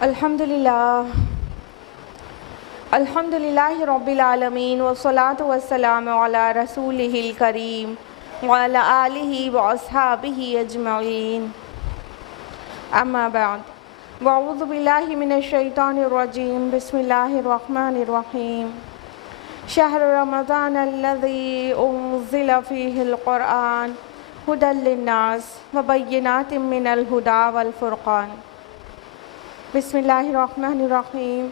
الحمدللہ رب العالمین والصلاة والسلام علی رسولہ الکریم وعلی آلہ واصحابہ اجمعین، اما بعد، واعوذ باللہ من الشیطان الرجیم، بسم اللہ الرحمن الرحیم۔ شہر رمضان الذی انزل فیہ القرآن ھدی للناس وبینات من الھدی والفرقان۔ بسم اللہ الرحمن الرحیم۔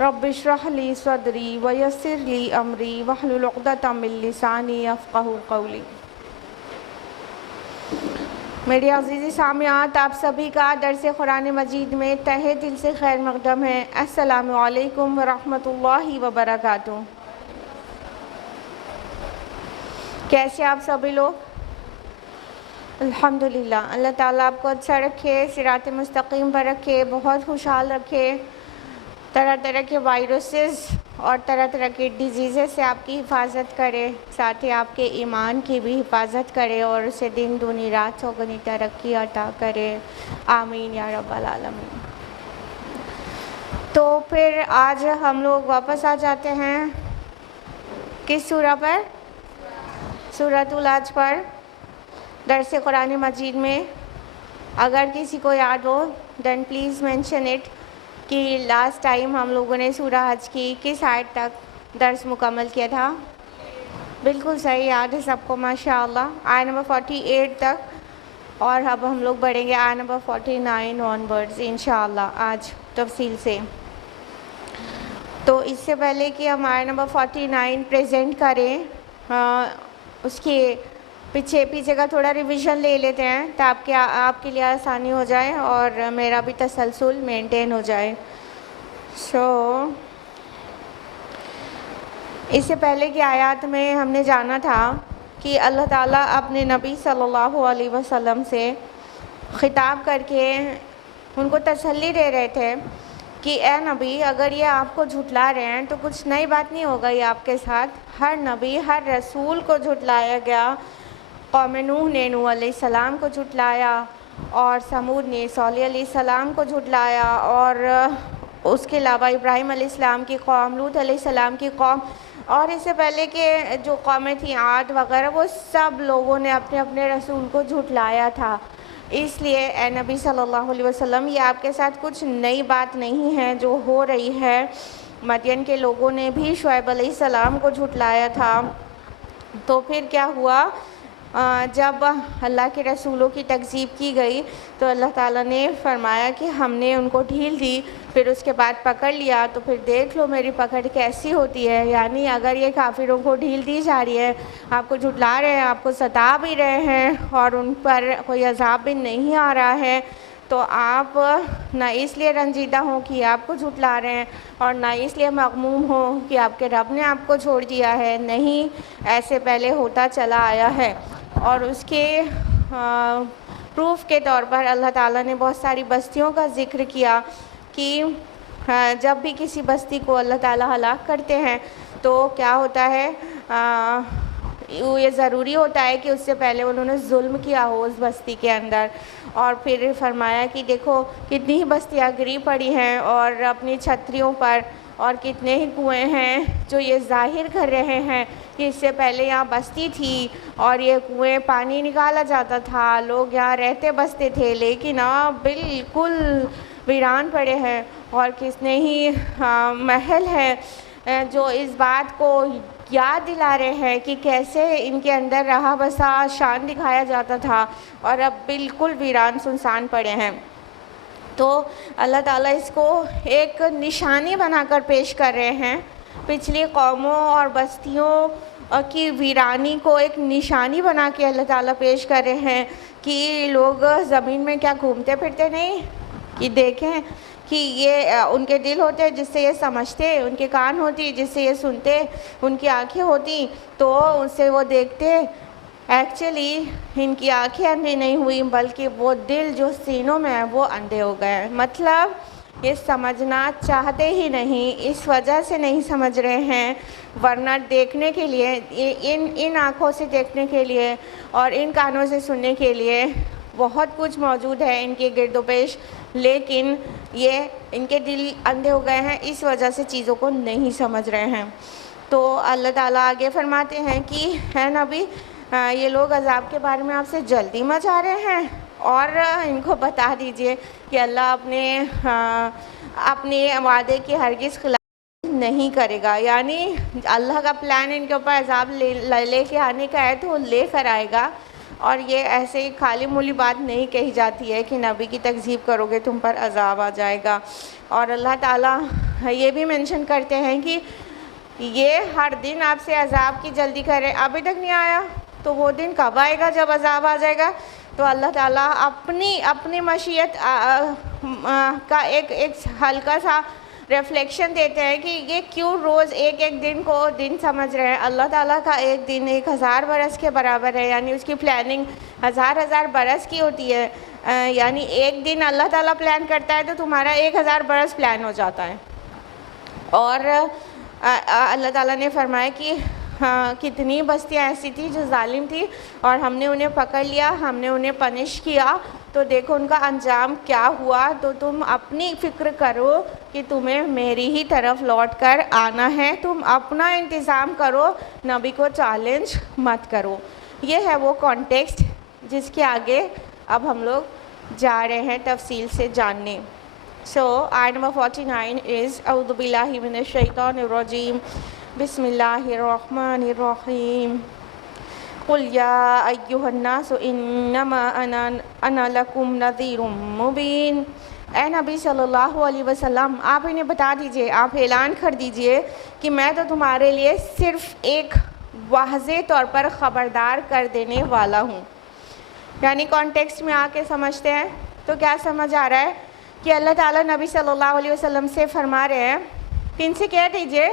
رب اشرح لی صدری ویسر لی امری واحلل عقدۃ من لسانی یفقہوا قولی۔ میری عزیزی سامعات، آپ سبھی کا درس قرآن مجید میں تہہ دل سے خیر مقدم ہے۔ السلام علیکم ورحمۃ اللہ وبرکاتہ۔ کیسے آپ سبھی لوگ؟ الحمدللہ، اللہ تعالیٰ آپ کو اچھا رکھے، صراط مستقیم پر رکھے، بہت خوشحال رکھے، طرح طرح کے وائرسز اور طرح طرح کے ڈیزیزز سے آپ کی حفاظت کرے، ساتھ ہی آپ کے ایمان کی بھی حفاظت کرے اور اسے دن دونی رات چوگنی ترقی عطا کرے، آمین یا رب العالمین۔ تو پھر آج ہم لوگ واپس آ جاتے ہیں کس سورہ پر؟ سورۃ الحج پر، درس قرآن مجید میں۔ اگر کسی کو یاد ہو دین پلیز مینشن اٹ کہ لاسٹ ٹائم ہم لوگوں نے سورہ حج کی کس آیت تک درس مکمل کیا تھا؟ بالکل صحیح یاد ہے سب کو، ماشاءاللہ، آیت نمبر 48 تک، اور اب ہم لوگ بڑھیں گے آیت نمبر 49 آن ورڈز انشاءاللہ آج تفصیل سے۔ تو اس سے پہلے کہ ہم آیت نمبر 49 پریزنٹ کریں، اس کے پیچھے کا تھوڑا ریویژن لے لیتے ہیں تاکہ آپ کے لیے آسانی ہو جائے اور میرا بھی تسلسل مینٹین ہو جائے۔ اس سے پہلے کی آیات میں ہم نے جانا تھا کہ اللہ تعالیٰ اپنے نبی صلی اللہ علیہ وسلم سے خطاب کر کے ان کو تسلی دے رہے تھے کہ اے نبی، اگر یہ آپ کو جھٹلا رہے ہیں تو کچھ نئی بات نہیں ہوگا، یہ آپ کے ساتھ ہر نبی ہر رسول کو جھٹلایا گیا۔ قوم نوح نے نوح علیہ السلام کو جھٹلایا، اور سمود نے صالح علیہ السلام کو جھٹلایا، اور اس کے علاوہ ابراہیم علیہ السلام کی قوم، لوط علیہ السلام کی قوم، اور اس سے پہلے کہ جو قومیں تھیں عاد وغیرہ، وہ سب لوگوں نے اپنے اپنے رسول کو جھٹلایا تھا۔ اس لیے اے نبی صلی اللہ علیہ وسلم، یہ آپ کے ساتھ کچھ نئی بات نہیں ہے جو ہو رہی ہے۔ مدین کے لوگوں نے بھی شعیب علیہ السلام کو جھٹلایا تھا۔ تو پھر کیا ہوا؟ جب اللہ کے رسولوں کی تکذیب کی گئی تو اللہ تعالیٰ نے فرمایا کہ ہم نے ان کو ڈھیل دی، پھر اس کے بعد پکڑ لیا، تو پھر دیکھ لو میری پکڑ کیسی ہوتی ہے۔ یعنی اگر یہ کافروں کو ڈھیل دی جا رہی ہے، آپ کو جھٹلا رہے ہیں، آپ کو ستا بھی رہے ہیں، اور ان پر کوئی عذاب بھی نہیں آ رہا ہے، تو آپ نہ اس لیے رنجیدہ ہوں کہ آپ کو جھٹلا رہے ہیں، اور نہ اس لیے مغموم ہوں کہ آپ کے رب نے آپ کو چھوڑ دیا ہے۔ نہیں، ایسے پہلے ہوتا چلا آیا ہے، اور اس کے پروف کے طور پر اللہ تعالیٰ نے بہت ساری بستیوں کا ذکر کیا کہ جب بھی کسی بستی کو اللہ تعالیٰ ہلاک کرتے ہیں تو کیا ہوتا ہے، یہ ضروری ہوتا ہے کہ اس سے پہلے انہوں نے ظلم کیا ہو اس بستی کے اندر، اور پھر فرمایا کہ دیکھو کتنی ہی بستیاں گری پڑی ہیں اور اپنی چھتریوں پر، اور کتنے ہی کنویں ہیں جو یہ ظاہر کر رہے ہیں کہ اس سے پہلے یہاں بستی تھی اور یہ کنویں پانی نکالا جاتا تھا، لوگ یہاں رہتے بستے تھے، لیکن اب بالکل ویران پڑے ہیں، اور کتنے ہی محل ہیں جو اس بات کو یاد دلا رہے ہیں کہ کیسے ان کے اندر رہا بسا شان دکھایا جاتا تھا، اور اب بالکل ویران سنسان پڑے ہیں۔ تو اللہ تعالیٰ اس کو ایک نشانی بنا کر پیش کر رہے ہیں، پچھلی قوموں اور بستیوں کی ویرانی کو ایک نشانی بنا کے اللہ تعالیٰ پیش کر رہے ہیں کہ لوگ زمین میں کیا گھومتے پھرتے نہیں، کہ دیکھیں کہ یہ ان کے دل ہوتے جس سے یہ سمجھتے، ان کے کان ہوتی جس سے یہ سنتے، ان کی آنکھیں ہوتی تو ان سے وہ دیکھتے۔ ایکچولی ان کی آنکھیں اندھی نہیں ہوئی بلکہ وہ دل جو سینوں میں ہیں وہ اندھے ہو گئے ہیں۔ مطلب یہ سمجھنا چاہتے ہی نہیں، اس وجہ سے نہیں سمجھ رہے ہیں، ورنہ دیکھنے کے لیے ان آنکھوں سے دیکھنے کے لیے اور ان کانوں سے سننے کے لیے بہت کچھ موجود ہے ان کے گرد و پیش، لیکن یہ ان کے دل اندھے ہو گئے ہیں، اس وجہ سے چیزوں کو نہیں سمجھ رہے ہیں۔ تو اللہ تعالیٰ آگے فرماتے ہیں کہ ہے نبی یہ لوگ عذاب کے بارے میں آپ سے جلدی مچا رہے ہیں، اور ان کو بتا دیجئے کہ اللہ اپنے وعدے کی ہرگز خلاف نہیں کرے گا، یعنی اللہ کا پلان ان کے اوپر عذاب لے کے آنے کا ہے تو وہ لے کر آئے گا، اور یہ ایسے ہی خالی مولی بات نہیں کہی جاتی ہے کہ نبی کی تکذیب کرو گے تم پر عذاب آ جائے گا۔ اور اللہ تعالیٰ یہ بھی منشن کرتے ہیں کہ یہ ہر دن آپ سے عذاب کی جلدی کرے، ابھی تک نہیں آیا تو وہ دن کب آئے گا جب عذاب آ جائے گا؟ تو اللہ تعالیٰ اپنی مشیت کا ایک ہلکا سا ریفلیکشن دیتے ہیں کہ یہ کیوں روز ایک ایک دن کو دن سمجھ رہے ہیں۔ اللہ تعالیٰ کا ایک دن 1000 برس کے برابر ہے، یعنی اس کی پلاننگ ہزار برس کی ہوتی ہے، یعنی ایک دن اللہ تعالیٰ پلان کرتا ہے تو تمہارا 1000 برس پلان ہو جاتا ہے۔ اور اللہ تعالیٰ نے فرمایا کہ کتنی بستیاں ایسی تھی جو ظالم تھی اور ہم نے انہیں پکڑ لیا، ہم نے انہیں پنش کیا، تو دیکھو ان کا انجام کیا ہوا۔ تو تم اپنی فکر کرو کہ تمہیں میری ہی طرف لوٹ کر آنا ہے، تم اپنا انتظام کرو، نبی کو چیلنج مت کرو۔ یہ ہے وہ کانٹیکسٹ جس کے آگے اب ہم لوگ جا رہے ہیں تفصیل سے جاننے۔ So, ayat number 49 is أعوذ بالله من الشيطان الرجيم بسم الله الرحمن الرحيم قل يا أيها الناس إنما أنا لكم نذير مبين۔ اے نبی صلی اللہ علیہ وسلم آپ انہیں بتا دیجئے، آپ اعلان کر دیجئے کہ میں تو تمہارے لیے صرف ایک واضح طور پر خبردار کر دینے والا ہوں۔ یعنی کانٹیکسٹ میں آ کے سمجھتے ہیں تو کیا سمجھ آ رہا ہے کہ اللہ تعالیٰ نبی صلی اللہ علیہ وسلم سے فرما رہے ہیں کہ ان سے کہہ دیجئے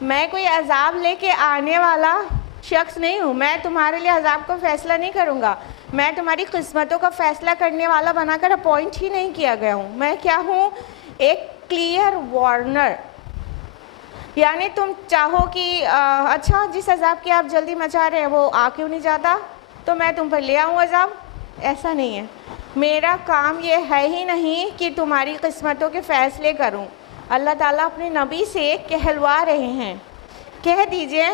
میں کوئی عذاب لے کے آنے والا شخص نہیں ہوں، میں تمہارے لیے عذاب کو فیصلہ نہیں کروں گا، میں تمہاری قسمتوں کا فیصلہ کرنے والا بنا کر اپوائنٹ ہی نہیں کیا گیا ہوں، میں کیا ہوں؟ ایک کلیئر وارنر۔ یعنی تم چاہو کہ اچھا جس عذاب کی آپ جلدی مچا رہے ہیں وہ آ کیوں نہیں جاتا تو میں تم پر لے آؤں عذاب، ایسا نہیں ہے۔ میرا کام یہ ہے ہی نہیں کہ تمہاری قسمتوں کے فیصلے کروں۔ اللہ تعالیٰ اپنے نبی سے کہلوا رہے ہیں، کہہ دیجئے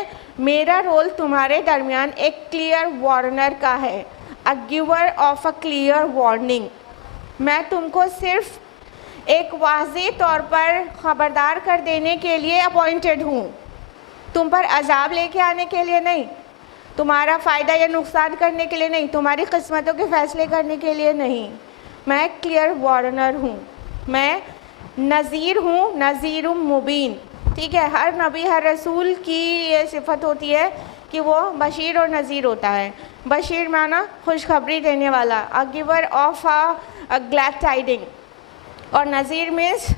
میرا رول تمہارے درمیان ایک کلیئر وارنر کا ہے، a giver of a clear warning۔ میں تم کو صرف ایک واضح طور پر خبردار کر دینے کے لیے اپوائنٹڈ ہوں، تم پر عذاب لے کے آنے کے لیے نہیں، تمہارا فائدہ یا نقصان کرنے کے لیے نہیں، تمہاری قسمتوں کے فیصلے کرنے کے لیے نہیں۔ میں کلیئر وارنر ہوں، میں نذیر ہوں، نذیر مبین۔ ٹھیک ہے، ہر نبی ہر رسول کی یہ صفت ہوتی ہے کہ وہ بشیر اور نذیر ہوتا ہے۔ بشیر معنی خوشخبری دینے والا، a giver of a glad tiding، اور Nazir means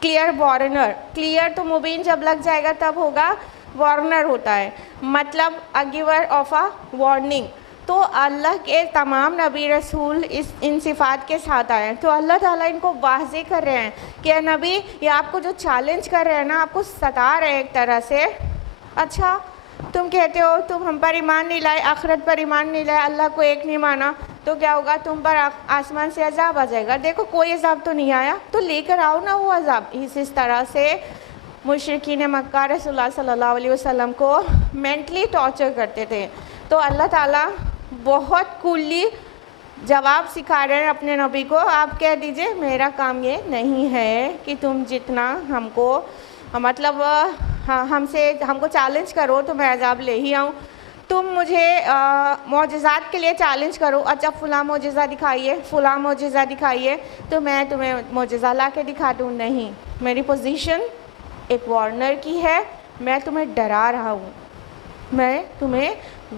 clear Warner. Clear تو مبین جب لگ جائے گا تب ہوگا، وارنر ہوتا ہے مطلب a giver of a warning۔ تو اللہ کے تمام نبی رسول ان صفات کے ساتھ آئے ہیں، تو اللہ تعالیٰ ان کو واضح کر رہے ہیں کہ اے نبی یہ آپ کو جو چیلنج کر رہے ہیں نا، آپ کو ستا رہے ہیں ایک طرح سے۔ اچھا تم کہتے ہو تم ہم پر ایمان نہیں لائے، آخرت پر ایمان نہیں لائے، اللہ کو ایک نہیں مانا، تو کیا ہوگا؟ تم پر آسمان سے عذاب آ جائے گا۔ دیکھو کوئی عذاب تو نہیں آیا، تو لے کر آؤ نا وہ عذاب۔ اس طرح سے مشرکین مکہ رسول اللہ صلی اللہ علیہ وسلم کو مینٹلی ٹارچر کرتے تھے۔ تو اللہ تعالیٰ بہت کوللی جواب سکھا رہے ہیں اپنے نبی کو، آپ کہہ دیجئے میرا کام یہ نہیں ہے کہ تم جتنا ہم کو مطلب ہم کو چیلنج کرو تو میں عذاب لے ہی آؤں، تم مجھے معجزات کے لیے چیلنج کرو، اچھا فلاں معجزہ دکھائیے، فلاں معجزہ دکھائیے تو میں تمہیں معجزہ لا کے دکھا دوں، نہیں، میری پوزیشن ایک وارنر کی ہے، میں تمہیں ڈرا رہا ہوں، میں تمہیں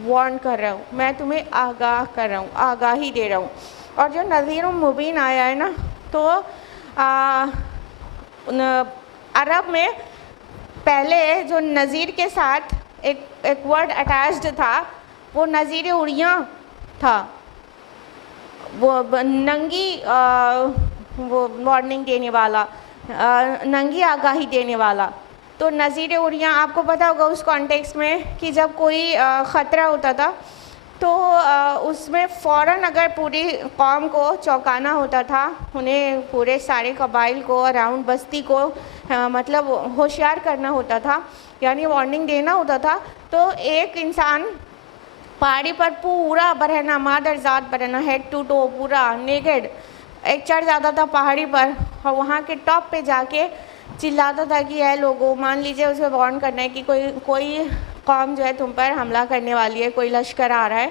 وارن کر رہا ہوں، میں تمہیں آگاہ کر رہا ہوں، آگاہی دے رہا ہوں۔ اور جو نذیر مبین آیا ہے نا، تو عرب میں پہلے جو نذیر کے ساتھ ایک ورڈ اٹیچڈ تھا وہ نذیر اریاں تھا، وہ ننگی وہ وارننگ دینے والا، ننگی آگاہی دینے والا۔ تو نذیر اریاں آپ کو پتہ ہوگا اس کانٹیکس میں کہ جب کوئی خطرہ ہوتا تھا تو اس میں فوراً اگر پوری قوم کو چونکانا ہوتا تھا، انہیں پورے سارے قبائل کو، اراؤنڈ بستی کو مطلب ہوشیار کرنا ہوتا تھا، یعنی وارننگ دینا ہوتا تھا، تو ایک انسان پہاڑی پر پورا برہنہ، مادر ذات برہنہ، ہیڈ ٹو ٹو پورا نیکڈ ایک چڑھ جاتا تھا پہاڑی پر، اور وہاں کے ٹاپ پہ جا کے چلاتا تھا کہ اے لوگوں، مان لیجئے اسے وارن کرنا ہے کہ کوئی قوم جو ہے تم پر حملہ کرنے والی ہے، کوئی لشکر آ رہا ہے،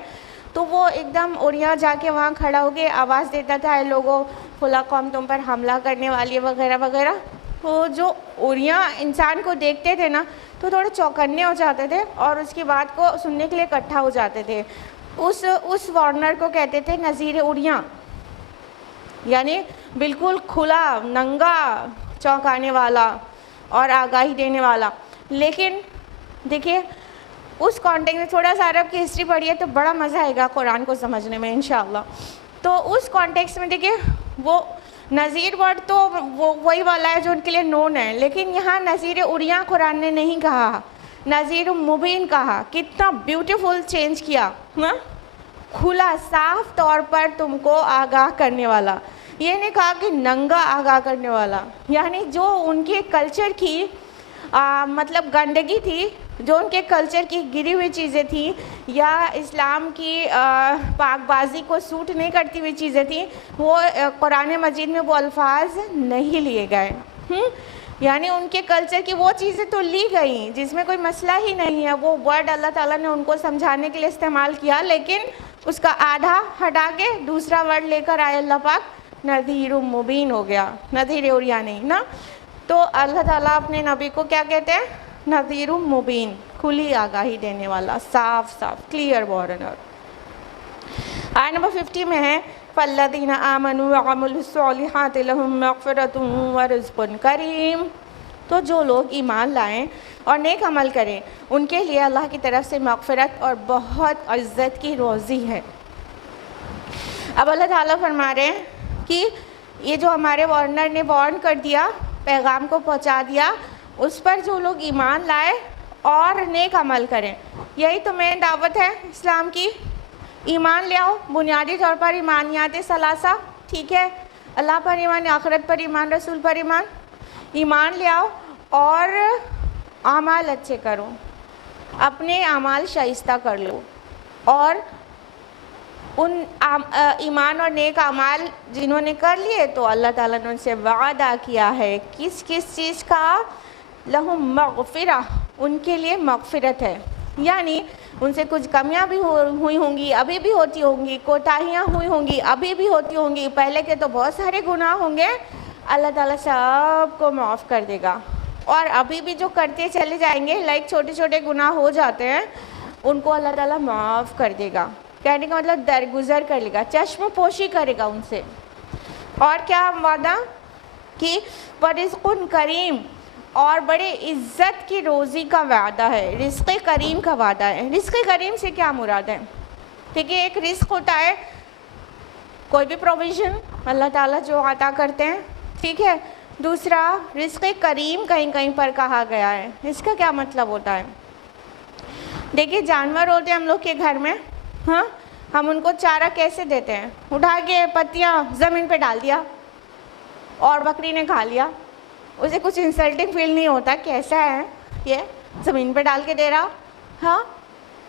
تو وہ ایک دم اڑیاں جا کے وہاں کھڑا ہو کے آواز دیتا تھا، اے لوگوں فلاں قوم تم پر حملہ کرنے والی ہے وغیرہ وغیرہ. تو جو اڑیاں انسان کو دیکھتے تھے نا تو تھوڑے چوکنے ہو جاتے تھے اور اس کی بات کو سننے کے لیے اکٹھا ہو جاتے تھے. اس وارنر کو کہتے تھے نذیر اڑیاں، یعنی بالکل کھلا ننگا چونکانے والا اور آگاہی دینے والا. لیکن دیکھیے اس کانٹیکسٹ میں تھوڑا سا عرب کی ہسٹری پڑھیے تو بڑا مزہ آئے گا قرآن کو سمجھنے میں انشاءاللہ. تو اس کانٹیکسٹ میں دیکھیے وہ نذیر ورڈ تو وہی والا ہے جو ان کے لیے نون ہے، لیکن یہاں نذیر اڑیاں قرآن نے نہیں کہا، نذیر مبین کہا. کتنا بیوٹیفل چینج کیا، کھلا صاف طور پر تم کو آگاہ کرنے والا. یہ نہیں کہا کہ ننگا آگاہ کرنے والا، یعنی جو ان کے کلچر کی مطلب گندگی تھی، جو ان کے کلچر کی گری ہوئی چیزیں تھیں یا اسلام کی پاک بازی کو سوٹ نہیں کرتی ہوئی چیزیں تھیں، وہ قرآن مجید میں وہ الفاظ نہیں لیے گئے. یعنی ان کے کلچر کی وہ چیزیں تو لی گئیں جس میں کوئی مسئلہ ہی نہیں ہے، وہ ورڈ اللہ تعالیٰ نے ان کو سمجھانے کے لیے استعمال کیا، لیکن اس کا آدھا ہٹا کے دوسرا ورڈ لے کر آئے اللہ پاک نذیر مبین ہو گیا، نذیر اڑیا نہیں نا. تو اللہ تعالیٰ اپنے نبی کو کیا کہتے ہیں؟ نذیر مبین، کھلی آگاہی دینے والا، صاف صاف کلیئر وارنر. آیت نمبر 50 میں ہے فَالَّذِينَ آمَنُوا وَعَمِلُوا الصَّالِحَاتِ لَهُم مَغْفِرَةٌ وَرِزْقٌ کریم. تو جو لوگ ایمان لائیں اور نیک عمل کریں ان کے لیے اللہ کی طرف سے مغفرت اور بہت عزت کی روزی ہے. اب اللہ تعالیٰ فرما رہے ہیں کہ یہ جو ہمارے وارنر نے وارن کر دیا، پیغام کو پہنچا دیا، اس پر جو لوگ ایمان لائے اور نیک عمل کریں، یہی تو مین دعوت ہے اسلام کی. ایمان لے آؤ، بنیادی طور پر ایمانیات ثلاثہ، ٹھیک ہے، اللہ پر ایمان، آخرت پر ایمان، رسول پر ایمان. ایمان لے آؤ اور اعمال اچھے کرو، اپنے اعمال شائستہ کر لو، اور ان ایمان اور نیک اعمال جنہوں نے کر لیے تو اللہ تعالیٰ نے ان سے وعدہ کیا ہے کس چیز کا؟ لہم مغفرہ، ان کے لیے مغفرت ہے. یعنی ان سے کچھ کمیاں بھی ہوئی ہوں گی، ابھی بھی ہوتی ہوں گی، کوتاہیاں ہوئی ہوں گی، ابھی بھی ہوتی ہوں گی، پہلے کے تو بہت سارے گناہ ہوں گے، اللہ تعالیٰ سب کو معاف کر دے گا. اور ابھی بھی جو کرتے چلے جائیں گے، لائک چھوٹے چھوٹے گناہ ہو جاتے ہیں، ان کو اللہ تعالیٰ معاف کر دے گا. کہنے کا مطلب درگزر کر لے گا، چشم پوشی کرے گا ان سے. اور کیا وعدہ کہ رزق کریم، اور بڑے عزت کی روزی کا وعدہ ہے، رزق کریم کا وعدہ ہے. رزق کریم سے کیا مراد ہے؟ ٹھیک ہے، ایک رزق ہوتا ہے کوئی بھی پروویژن اللہ تعالیٰ جو عطا کرتے ہیں، ٹھیک ہے. دوسرا رزق کریم کہیں کہیں پر کہا گیا ہے. اس کا کیا مطلب ہوتا ہے؟ دیکھیے جانور ہوتے ہیں ہم لوگ کے گھر میں، ہاں، ہم ان کو چارہ کیسے دیتے ہیں؟ اٹھا کے پتیاں زمین پہ ڈال دیا اور بکری نے کھا لیا. اسے کچھ انسلٹنگ فیل نہیں ہوتا، کیسا ہے یہ زمین پہ ڈال کے دے رہا، ہاں،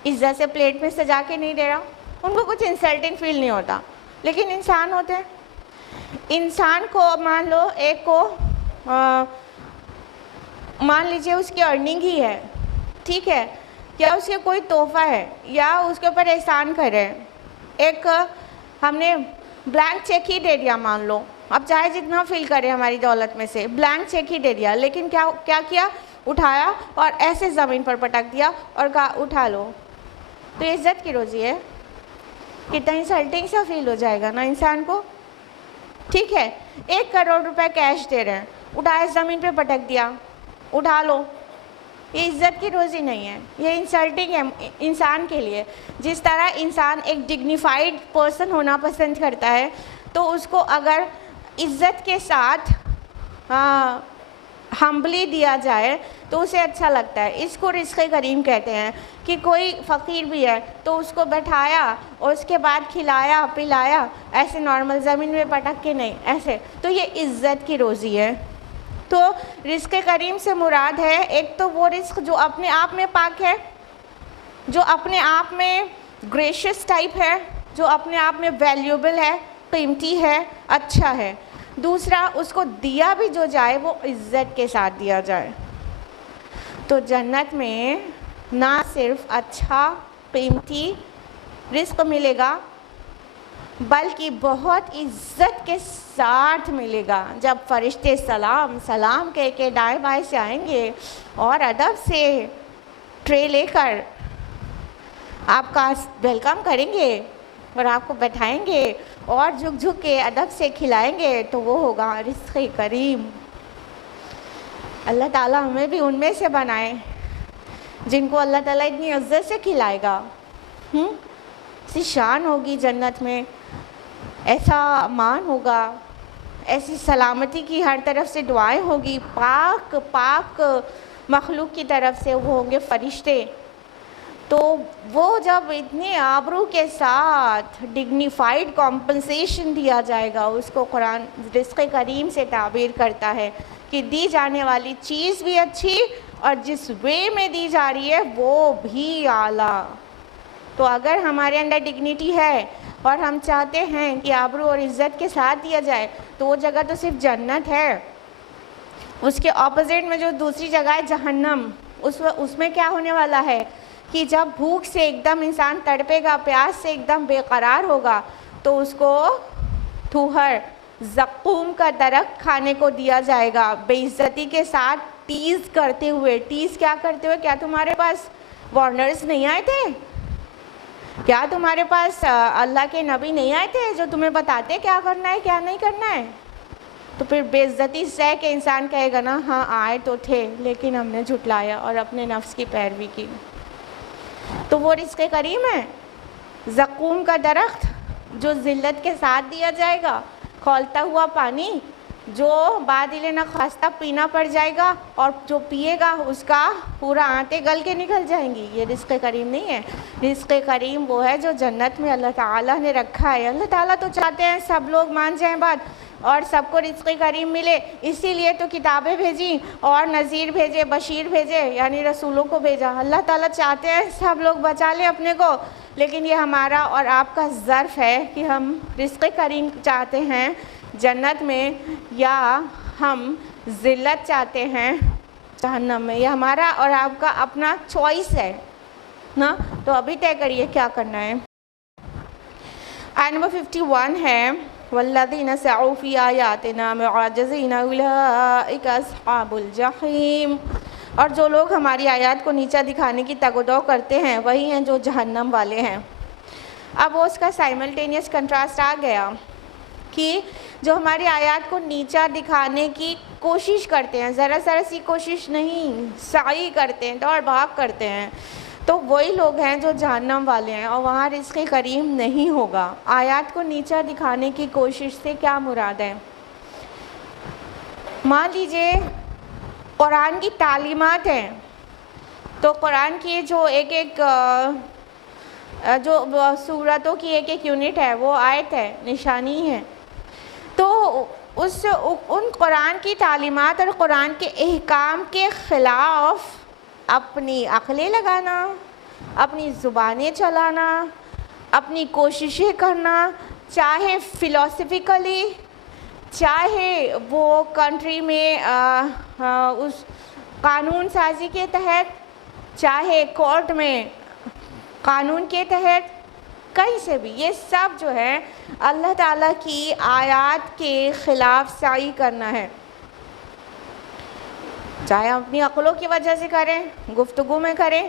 عزت سے پلیٹ میں سجا کے نہیں دے رہا، ان کو کچھ انسلٹنگ فیل نہیں ہوتا. لیکن انسان ہوتے ہیں، انسان کو مان لو ایک کو مان لیجئے اس کی ارننگ ہی ہے، ٹھیک ہے، یا اس کے کوئی تحفہ ہے یا اس کے اوپر احسان کرے. ایک ہم نے بلینک چیک ہی دے دیا مان لو، اب چاہے جتنا فیل کرے ہماری دولت میں سے، بلینک چیک ہی دے دیا، لیکن کیا کیا؟ اٹھایا اور ایسے زمین پر پٹک دیا اور کہا اٹھا لو. تو یہ عزت کی روزی ہے. کتنا انسلٹنگ سا فیل ہو جائے گا نا انسان کو. ٹھیک ہے، 1 کروڑ روپے کیش دے رہے ہیں، اٹھائے زمین پہ پٹک دیا، اٹھا لو. یہ عزت کی روزی نہیں ہے، یہ انسلٹنگ ہے انسان کے لیے. جس طرح انسان ایک ڈگنیفائڈ پرسن ہونا پسند کرتا ہے، تو اس کو اگر عزت کے ساتھ ہمبلی دیا جائے تو اسے اچھا لگتا ہے. اس کو رزق کریم کہتے ہیں کہ کوئی فقیر بھی ہے تو اس کو بٹھایا اور اس کے بعد کھلایا پلایا, ایسے نارمل زمین میں پٹک کے نہیں, ایسے, تو یہ عزت کی روزی ہے. تو رزق کریم سے مراد ہے ایک تو وہ رزق جو اپنے آپ میں پاک ہے, جو اپنے آپ میں گریشیس ٹائپ ہے, جو اپنے آپ میں ویلیوبل ہے, قیمتی ہے, اچھا ہے. دوسرا, اس کو دیا بھی جو جائے وہ عزت کے ساتھ دیا جائے. تو جنت میں نہ صرف اچھا قیمتی رزق ملے گا بلکہ بہت عزت کے ساتھ ملے گا. جب فرشتے سلام سلام کہہ کے دائیں بائیں سے آئیں گے اور ادب سے ٹرے لے کر آپ کا ویلکم کریں گے اور آپ کو بٹھائیں گے اور جھک جھک کے ادب سے کھلائیں گے, تو وہ ہوگا رزق کریم. اللہ تعالیٰ ہمیں بھی ان میں سے بنائے جن کو اللہ تعالیٰ اتنی عزت سے کھلائے گا. ایسی شان ہوگی جنت میں, ایسا امان ہوگا, ایسی سلامتی کی ہر طرف سے دعائیں ہوگی, پاک پاک مخلوق کی طرف سے وہ ہوں گے فرشتے. تو وہ جب اتنے آبرو کے ساتھ ڈگنیفائڈ کمپنسیشن دیا جائے گا, اس کو قرآن رزق کریم سے تعبیر کرتا ہے کہ دی جانے والی چیز بھی اچھی اور جس وے میں دی جا رہی ہے وہ بھی اعلیٰ. تو اگر ہمارے اندر ڈگنیٹی ہے اور ہم چاہتے ہیں کہ آبرو اور عزت کے ساتھ دیا جائے, تو وہ جگہ تو صرف جنت ہے. اس کے اپوزٹ میں جو دوسری جگہ ہے جہنم, اس میں کیا ہونے والا ہے کہ جب بھوک سے ایک دم انسان تڑپے گا, پیاس سے ایک دم بے قرار ہوگا, تو اس کو تھوہر زقوم کا درخت کھانے کو دیا جائے گا بے عزتی کے ساتھ, ٹیز کرتے ہوئے. ٹیز کیا کرتے ہوئے؟ کیا تمہارے پاس وارنرز نہیں آئے تھے؟ کیا تمہارے پاس اللہ کے نبی نہیں آئے تھے جو تمہیں بتاتے کیا کرنا ہے کیا نہیں کرنا ہے؟ تو پھر بے عزتی سے کہ انسان کہے گا نا ہاں آئے تو تھے لیکن ہم نے جھٹلایا اور اپنے نفس کی پیروی کی. تو وہ رزق کریم ہے, زقوم کا درخت جو ذلت کے ساتھ دیا جائے گا, کھولتا ہوا پانی جو بادل نخواستہ پینا پڑ جائے گا اور جو پیے گا اس کا پورا آنتیں گل کے نکل جائیں گی. یہ رزق کریم نہیں ہے. رزق کریم وہ ہے جو جنت میں اللہ تعالیٰ نے رکھا ہے. اللہ تعالیٰ تو چاہتے ہیں سب لوگ مان جائیں بات اور سب کو رزق کریم ملے, اسی لیے تو کتابیں بھیجی اور نذیر بھیجے, بشیر بھیجے, یعنی رسولوں کو بھیجا. اللہ تعالیٰ چاہتے ہیں سب لوگ بچا لیں اپنے کو, لیکن یہ ہمارا اور آپ کا ظرف ہے کہ ہم رزق کریم چاہتے ہیں جنت میں یا ہم ذلت چاہتے ہیں جہنم میں. یہ ہمارا اور آپ کا اپنا چوائس ہے نا, تو ابھی طے کریے کیا کرنا ہے. آیت نمبر 51 ہے وَالَّذِينَ سَعُوا فِي آيَاتِنَا مُعَاجِزِينَ أُولَٰئِكَ أَصْحَابُ الْجَحِيمِ. اور جو لوگ ہماری آیات کو نیچا دکھانے کی تگ و دو کرتے ہیں وہی ہیں جو جہنم والے ہیں. اب وہ اس کا سائملٹینیس کنٹراسٹ آ گیا کہ جو ہماری آیات کو نیچا دکھانے کی کوشش کرتے ہیں, ذرا ذرا سی کوشش نہیں, سعی کرتے ہیں, دوڑ بھاگ کرتے ہیں, تو وہی لوگ ہیں جو جہنم والے ہیں اور وہاں رزق کریم نہیں ہوگا. آیات کو نیچا دکھانے کی کوشش سے کیا مراد ہے؟ مان لیجئے قرآن کی تعلیمات ہیں, تو قرآن کی جو ایک جو سورتوں کی ایک یونٹ ہے وہ آیت ہے, نشانی ہے. تو ان قرآن کی تعلیمات اور قرآن کے احکام کے خلاف اپنی عقلیں لگانا, اپنی زبانیں چلانا, اپنی کوششیں کرنا, چاہے فلسفیکلی, چاہے وہ کنٹری میں اس قانون سازی کے تحت, چاہے کورٹ میں قانون کے تحت, کہیں سے بھی, یہ سب جو ہے اللہ تعالیٰ کی آیات کے خلاف سعی کرنا ہے. چاہے ہم اپنی عقلوں کی وجہ سے کریں, گفتگو میں کریں,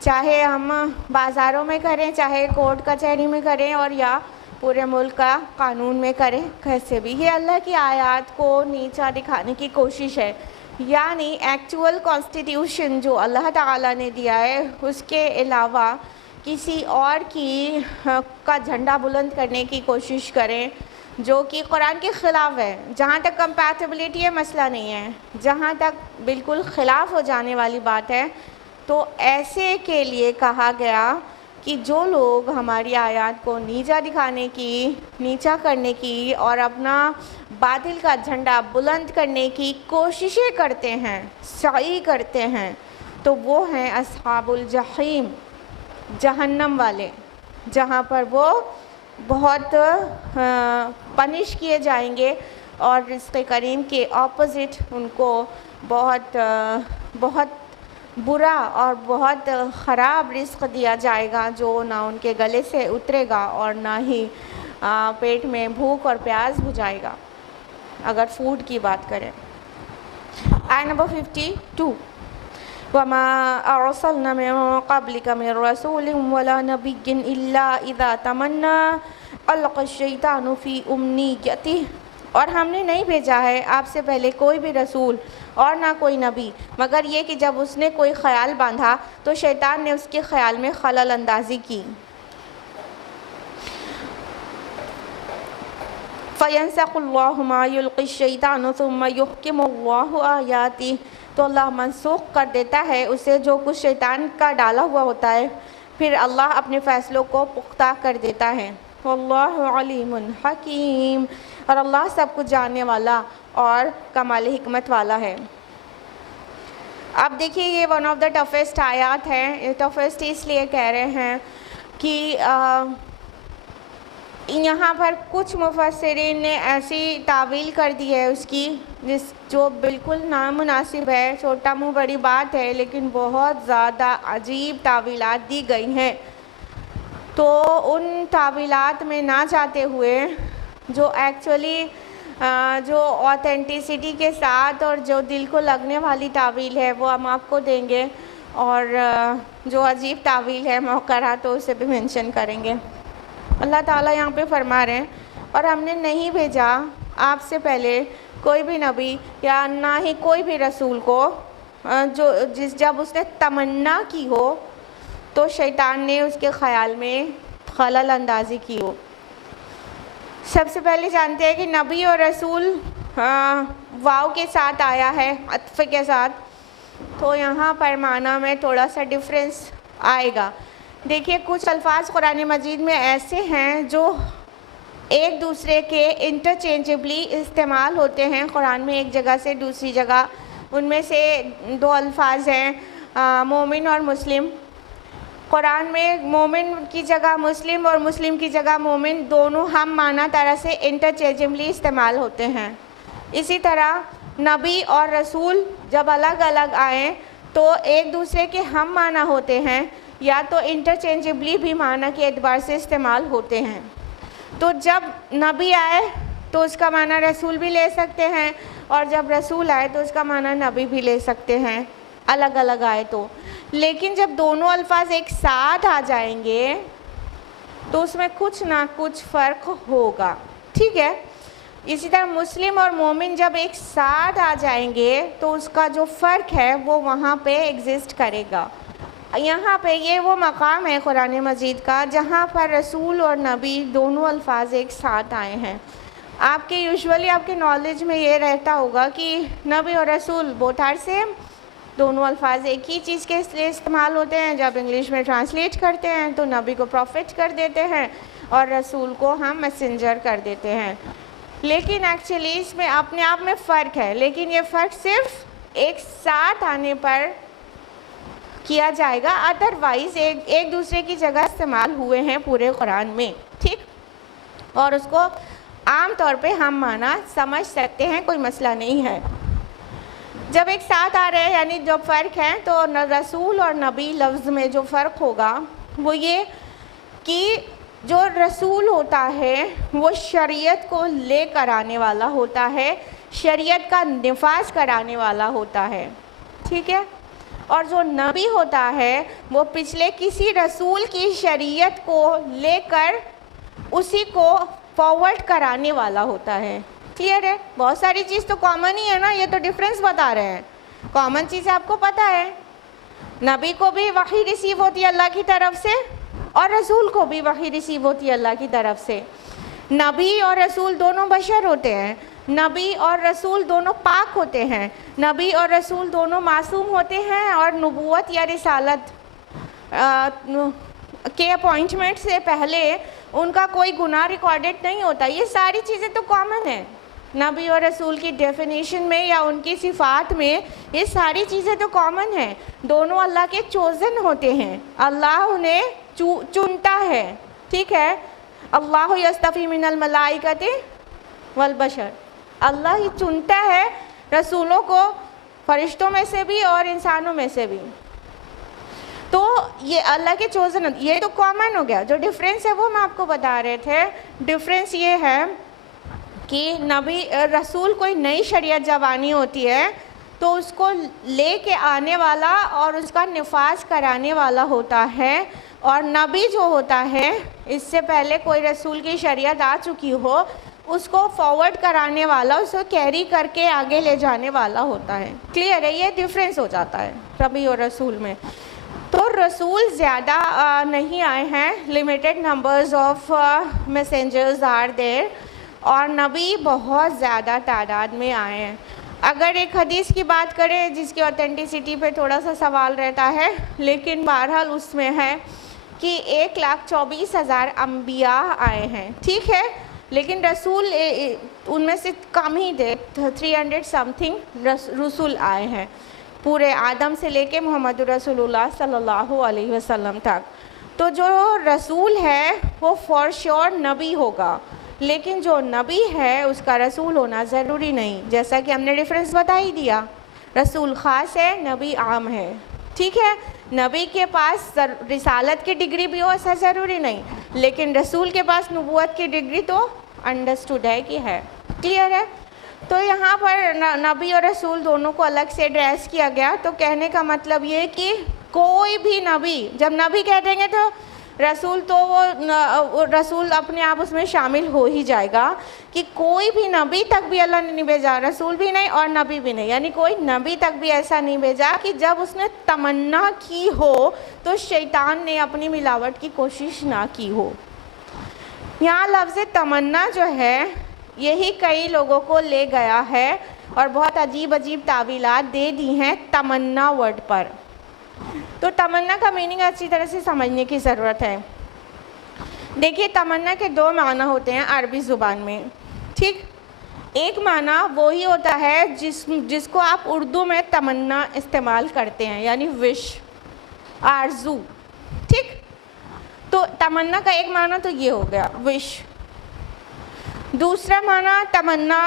چاہے ہم بازاروں میں کریں, چاہے کورٹ کچہری میں کریں, اور یا پورے ملک کا قانون میں کریں, کیسے بھی یہ اللہ کی آیات کو نیچا دکھانے کی کوشش ہے. یعنی ایکچول کانسٹیٹیوشن جو اللہ تعالیٰ نے دیا ہے اس کے علاوہ کسی اور کی کا جھنڈا بلند کرنے کی کوشش کریں, جو کہ قرآن کے خلاف ہے. جہاں تک کمپیٹیبلٹی ہے مسئلہ نہیں ہے, جہاں تک بالکل خلاف ہو جانے والی بات ہے تو ایسے کے لیے کہا گیا کہ جو لوگ ہماری آیات کو نیچا دکھانے کی, نیچا کرنے کی اور اپنا باطل کا جھنڈا بلند کرنے کی کوششیں کرتے ہیں, سعی کرتے ہیں, تو وہ ہیں اصحاب الجحیم, جہنم والے, جہاں پر وہ بہت پنش کیے جائیں گے اور رزق کریم کے اپوزٹ ان کو بہت برا اور بہت خراب رزق دیا جائے گا, جو نہ ان کے گلے سے اترے گا اور نہ ہی پیٹ میں بھوک اور پیاس بجھائے گا, اگر فوڈ کی بات کریں. آیت نمبر 52, وَمَا أَرْسَلْنَا مِن قَبْلِكَ مِن رَّسُولٍ وَلَا نَبِيٍّ إِلَّا إِذَا تَمَنَّىٰ أَلْقَى الشَّيْطَانُ فِي أُمْنِيَّتِهِ, اور ہم نے نہیں بھیجا ہے آپ سے پہلے کوئی بھی رسول اور نہ کوئی نبی مگر یہ کہ جب اس نے کوئی خیال باندھا تو شیطان نے اس کے خیال میں خلل اندازی کی. فَيَنسَخُ اللَّهُ مَا يُلْقِي الشَّيْطَانُ ثُمَّ يُحْكِمُ اللَّهُ آيَاتِهِ, تو اللہ منسوخ کر دیتا ہے اسے جو کچھ شیطان کا ڈالا ہوا ہوتا ہے, پھر اللہ اپنے فیصلوں کو پختہ کر دیتا ہے. واللہ علیم حکیم, اور اللہ سب کچھ جاننے والا اور کمال حکمت والا ہے. اب دیکھیے یہ ون آف دا ٹفسٹ آیات ہے. ٹفسٹ اس لیے کہہ رہے ہیں کہ یہاں پر کچھ مفسرین نے ایسی تعویل کر دی ہے اس کی جو بالکل نامناسب ہے. چھوٹا منہ بڑی بات ہے, لیکن بہت زیادہ عجیب تعویلات دی گئی ہیں. تو ان تعویلات میں نہ جاتے ہوئے جو ایکچولی جو آتھینٹیسٹی کے ساتھ اور جو دل کو لگنے والی تعویل ہے وہ ہم آپ کو دیں گے, اور جو عجیب تعویل ہے موقع رہا تو اسے بھی مینشن کریں گے. اللہ تعالیٰ یہاں پہ فرما رہے ہیں, اور ہم نے نہیں بھیجا آپ سے پہلے کوئی بھی نبی یا نہ ہی کوئی بھی رسول کو جب اس نے تمنا کی ہو تو شیطان نے اس کے خیال میں خلل اندازی کی ہو. سب سے پہلے جانتے ہیں کہ نبی اور رسول واو کے ساتھ آیا ہے, عطف کے ساتھ, تو یہاں پر معنی میں تھوڑا سا ڈفرینس آئے گا. دیکھیے کچھ الفاظ قرآن مجید میں ایسے ہیں جو ایک دوسرے کے انٹرچینجبلی استعمال ہوتے ہیں قرآن میں ایک جگہ سے دوسری جگہ. ان میں سے دو الفاظ ہیں مومن اور مسلم. قرآن میں مومن کی جگہ مسلم اور مسلم کی جگہ مومن دونوں ہم معنی طرح سے انٹرچینجبلی استعمال ہوتے ہیں. اسی طرح نبی اور رسول جب الگ الگ آئیں تو ایک دوسرے کے ہم معنی ہوتے ہیں یا تو انٹرچینجبلی بھی معنی کے اعتبار سے استعمال ہوتے ہیں. تو جب نبی آئے تو اس کا معنی رسول بھی لے سکتے ہیں, اور جب رسول آئے تو اس کا معنی نبی بھی لے سکتے ہیں, الگ الگ آئے تو. لیکن جب دونوں الفاظ ایک ساتھ آ جائیں گے تو اس میں کچھ نہ کچھ فرق ہوگا, ٹھیک ہے. اسی طرح مسلم اور مومن جب ایک ساتھ آ جائیں گے تو اس کا جو فرق ہے وہ وہاں پہ ایگزسٹ کرے گا. یہاں پہ یہ وہ مقام ہے قرآن مجید کا جہاں پر رسول اور نبی دونوں الفاظ ایک ساتھ آئے ہیں. آپ کے یوزولی آپ کے نالج میں یہ رہتا ہوگا کہ نبی اور رسول بوتھ آر سیم, دونوں الفاظ ایک ہی چیز کے لیے استعمال ہوتے ہیں. جب انگلش میں ٹرانسلیٹ کرتے ہیں تو نبی کو پروفٹ کر دیتے ہیں اور رسول کو ہم میسنجر کر دیتے ہیں. لیکن ایکچولی اس میں اپنے آپ میں فرق ہے, لیکن یہ فرق صرف ایک ساتھ آنے پر کیا جائے گا, ادروائز ایک دوسرے کی جگہ استعمال ہوئے ہیں پورے قرآن میں, ٹھیک. اور اس کو عام طور پہ ہم معنی سمجھ سکتے ہیں, کوئی مسئلہ نہیں ہے. جب ایک ساتھ آ رہے ہیں یعنی جو فرق ہے, تو رسول اور نبی لفظ میں جو فرق ہوگا وہ یہ کہ جو رسول ہوتا ہے وہ شریعت کو لے کر آنے والا ہوتا ہے, شریعت کا نفاذ کرانے والا ہوتا ہے, ٹھیک ہے. اور جو نبی ہوتا ہے وہ پچھلے کسی رسول کی شریعت کو لے کر اسی کو فارورڈ کرانے والا ہوتا ہے. کلیئر ہے؟ بہت ساری چیز تو کامن ہی ہے نا, یہ تو ڈفرینس بتا رہے ہیں. کامن چیز آپ کو پتہ ہے, نبی کو بھی وحی ریسیو ہوتی ہے اللہ کی طرف سے اور رسول کو بھی وحی ریسیو ہوتی ہے اللہ کی طرف سے. نبی اور رسول دونوں بشر ہوتے ہیں، نبی اور رسول دونوں پاک ہوتے ہیں، نبی اور رسول دونوں معصوم ہوتے ہیں، اور نبوت یا رسالت کے اپوائنٹمنٹ سے پہلے ان کا کوئی گناہ ریکارڈڈ نہیں ہوتا۔ یہ ساری چیزیں تو کامن ہیں نبی اور رسول کی ڈیفینیشن میں یا ان کی صفات میں، یہ ساری چیزیں تو کامن ہیں۔ دونوں اللہ کے چوزن ہوتے ہیں، اللہ انہیں چنتا ہے، ٹھیک ہے۔ اللہ یصطفی من الملائکۃ والبشر، اللہ ہی چنتا ہے رسولوں کو فرشتوں میں سے بھی اور انسانوں میں سے بھی۔ تو یہ اللہ کے چوزن، یہ تو کامن ہو گیا۔ جو ڈفرینس ہے وہ میں آپ کو بتا رہے تھے۔ ڈفرینس یہ ہے کہ نبی رسول کوئی نئی شریعت جب آنی ہوتی ہے تو اس کو لے کے آنے والا اور اس کا نفاذ کرانے والا ہوتا ہے، اور نبی جو ہوتا ہے اس سے پہلے کوئی رسول کی شریعت آ چکی ہو اس کو فارورڈ کرانے والا، اس کو کیری کر کے آگے لے جانے والا ہوتا ہے۔ کلیئر ہے؟ یہ ڈفرینس ہو جاتا ہے نبی اور رسول میں۔ تو رسول زیادہ نہیں آئے ہیں، limited numbers of messengers are there, اور نبی بہت زیادہ تعداد میں آئے ہیں۔ اگر ایک حدیث کی بات کریں جس کی اوتھینٹسٹی پہ تھوڑا سا سوال رہتا ہے، لیکن بہرحال اس میں ہے کہ 1,24,000 انبیاء آئے ہیں، ٹھیک ہے، لیکن رسول ان میں سے کم ہی تھے، 300 سم تھنگ رسول آئے ہیں، پورے آدم سے لے کے محمد رسول اللہ صلی اللہ علیہ وسلم تک۔ تو جو رسول ہے وہ فار شیور نبی ہوگا، لیکن جو نبی ہے اس کا رسول ہونا ضروری نہیں، جیسا کہ ہم نے ریفرنس بتا ہی دیا، رسول خاص ہے، نبی عام ہے، ٹھیک ہے۔ نبی کے پاس رسالت کی ڈگری بھی ہو ایسا ضروری نہیں، لیکن رسول کے پاس نبوت کی ڈگری تو انڈرسٹوڈ ہے کہ ہے، کلیئر ہے۔ تو یہاں پر نبی اور رسول دونوں کو الگ سے ایڈریس کیا گیا۔ تو کہنے کا مطلب یہ کہ کوئی بھی نبی، جب نبی کہہ دیں گے تو رسول، تو وہ رسول اپنے آپ اس میں شامل ہو ہی جائے گا کہ کوئی بھی نبی تک بھی اللہ نے نہیں بھیجا، رسول بھی نہیں اور نبی بھی نہیں، یعنی کوئی نبی تک بھی ایسا نہیں بھیجا کہ جب اس نے تمنا کی ہو تو شیطان نے اپنی ملاوٹ کی کوشش نہ کی ہو۔ یہاں لفظ تمنا جو ہے یہی کئی لوگوں کو لے گیا ہے اور بہت عجیب عجیب تعویلات دے دی ہیں تمنا ورڈ پر۔ تو تمنا کا میننگ اچھی طرح سے سمجھنے کی ضرورت ہے۔ دیکھیے، تمنا کے دو معنی ہوتے ہیں عربی زبان میں، ٹھیک۔ ایک معنی وہی ہوتا ہے جس کو آپ اردو میں تمنا استعمال کرتے ہیں، یعنی وش، آرزو، ٹھیک۔ تو تمنا کا ایک معنی تو یہ ہو گیا، وش۔ دوسرا معنی تمنا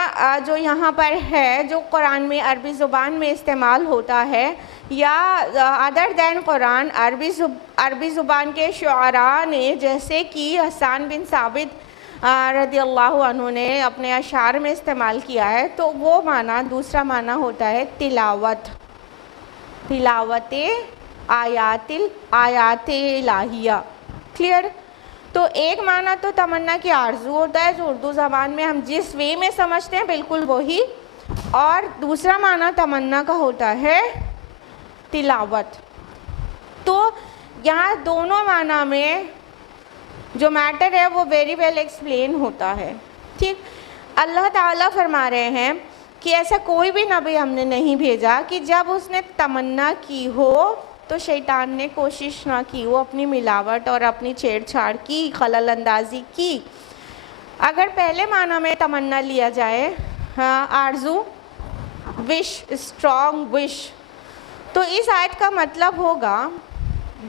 جو یہاں پر ہے، جو قرآن میں عربی زبان میں استعمال ہوتا ہے، یا ادر دین قرآن عربی زبان کے شعراء نے، جیسے کہ حسان بن ثابت رضی اللہ عنہ نے اپنے اشعار میں استعمال کیا ہے، تو وہ معنی، دوسرا معنی ہوتا ہے تلاوت، تلاوت آیات الہیہ، کلیئر۔ تو ایک معنی تو تمنا کی آرزو ہوتا ہے جو اردو زبان میں ہم جس وے میں سمجھتے ہیں بالکل وہی، اور دوسرا معنی تمنا کا ہوتا ہے تلاوت۔ تو یہاں دونوں معنی میں جو میٹر ہے وہ ویری ویل ایکسپلین ہوتا ہے، ٹھیک۔ اللہ تعالیٰ فرما رہے ہیں کہ ایسا کوئی بھی نبی ہم نے نہیں بھیجا کہ جب اس نے تمنا کی ہو تو شیطان نے کوشش نہ کی، وہ اپنی ملاوٹ اور اپنی چھیڑ چھاڑ کی، خلل اندازی کی۔ اگر پہلے معنی میں تمنا لیا جائے، آرزو، وش، اسٹرانگ وش، تو اس آیت کا مطلب ہوگا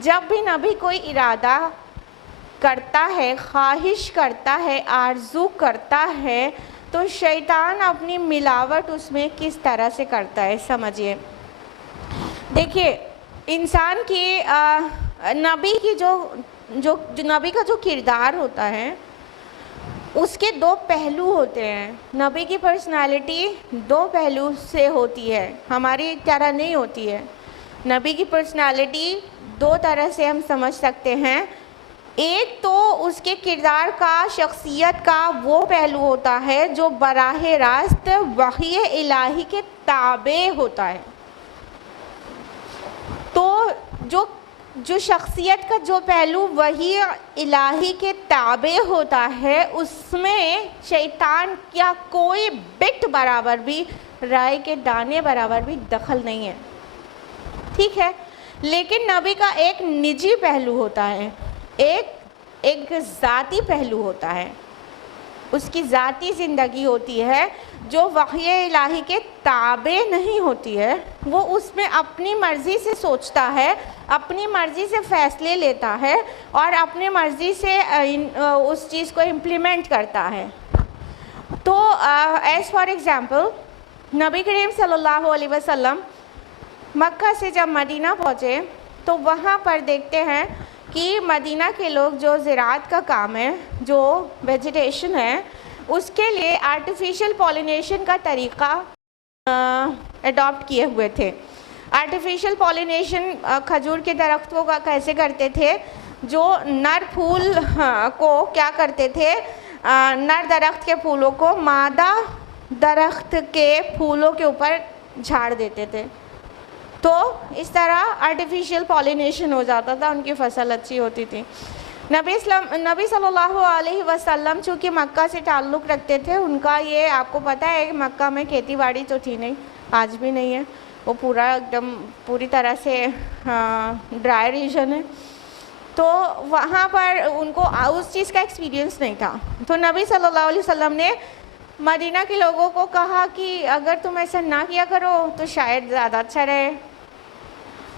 جب بھی نبی کوئی ارادہ کرتا ہے، خواہش کرتا ہے، آرزو کرتا ہے، تو شیطان اپنی ملاوٹ اس میں کس طرح سے کرتا ہے، سمجھیے۔ دیکھیے، انسان کی نبی کی جو نبی کا جو کردار ہوتا ہے اس کے دو پہلو ہوتے ہیں۔ نبی کی پرسنالٹی دو پہلو سے ہوتی ہے، ہماری طرح نہیں ہوتی ہے۔ نبی کی پرسنالٹی دو طرح سے ہم سمجھ سکتے ہیں۔ ایک تو اس کے کردار کا، شخصیت کا وہ پہلو ہوتا ہے جو براہ راست وحی الہی کے تابع ہوتا ہے۔ تو جو جو شخصیت کا جو پہلو وحی الہی کے تابع ہوتا ہے اس میں شیطان کیا کوئی بٹ برابر بھی، رائے کے دانے برابر بھی دخل نہیں ہے، ٹھیک ہے. لیکن نبی کا ایک نجی پہلو ہوتا ہے، ایک ذاتی پہلو ہوتا ہے، اس کی ذاتی زندگی ہوتی ہے جو وحی الہی کے تابع نہیں ہوتی ہے. وہ اس میں اپنی مرضی سے سوچتا ہے، اپنی مرضی سے فیصلے لیتا ہے اور اپنی مرضی سے اس چیز کو امپلیمنٹ کرتا ہے. تو ایز فار ایگزامپل نبی کریم صلی اللہ علیہ وسلم مکہ سے جب مدینہ پہنچے تو وہاں پر دیکھتے ہیں کہ مدینہ کے لوگ جو زراعت کا کام ہے، جو ویجیٹیشن ہے، اس کے لیے آرٹیفیشل پولینیشن کا طریقہ اڈاپٹ کیے ہوئے تھے. آرٹیفیشل پولینیشن کھجور کے درختوں کا کیسے کرتے تھے؟ جو نر پھول کو کیا کرتے تھے؟ نر درخت کے پھولوں کو مادہ درخت کے پھولوں کے اوپر جھاڑ دیتے تھے، تو اس طرح آرٹیفیشل پولینیشن ہو جاتا تھا، ان کی فصل اچھی ہوتی تھی. نبی صلی اللہ علیہ وسلم چونکہ مکہ سے تعلق رکھتے تھے، ان کا یہ آپ کو پتہ ہے مکہ میں کھیتی باڑی تو تھی نہیں، آج بھی نہیں ہے، وہ پورا ایک دم پوری طرح سے ڈرائی ریجن ہے. تو وہاں پر ان کو اس چیز کا ایکسپیرینس نہیں تھا. تو نبی صلی اللہ علیہ وسلم نے مدینہ کے لوگوں کو کہا کہ اگر تم ایسا نہ کیا کرو تو شاید زیادہ اچھا رہے.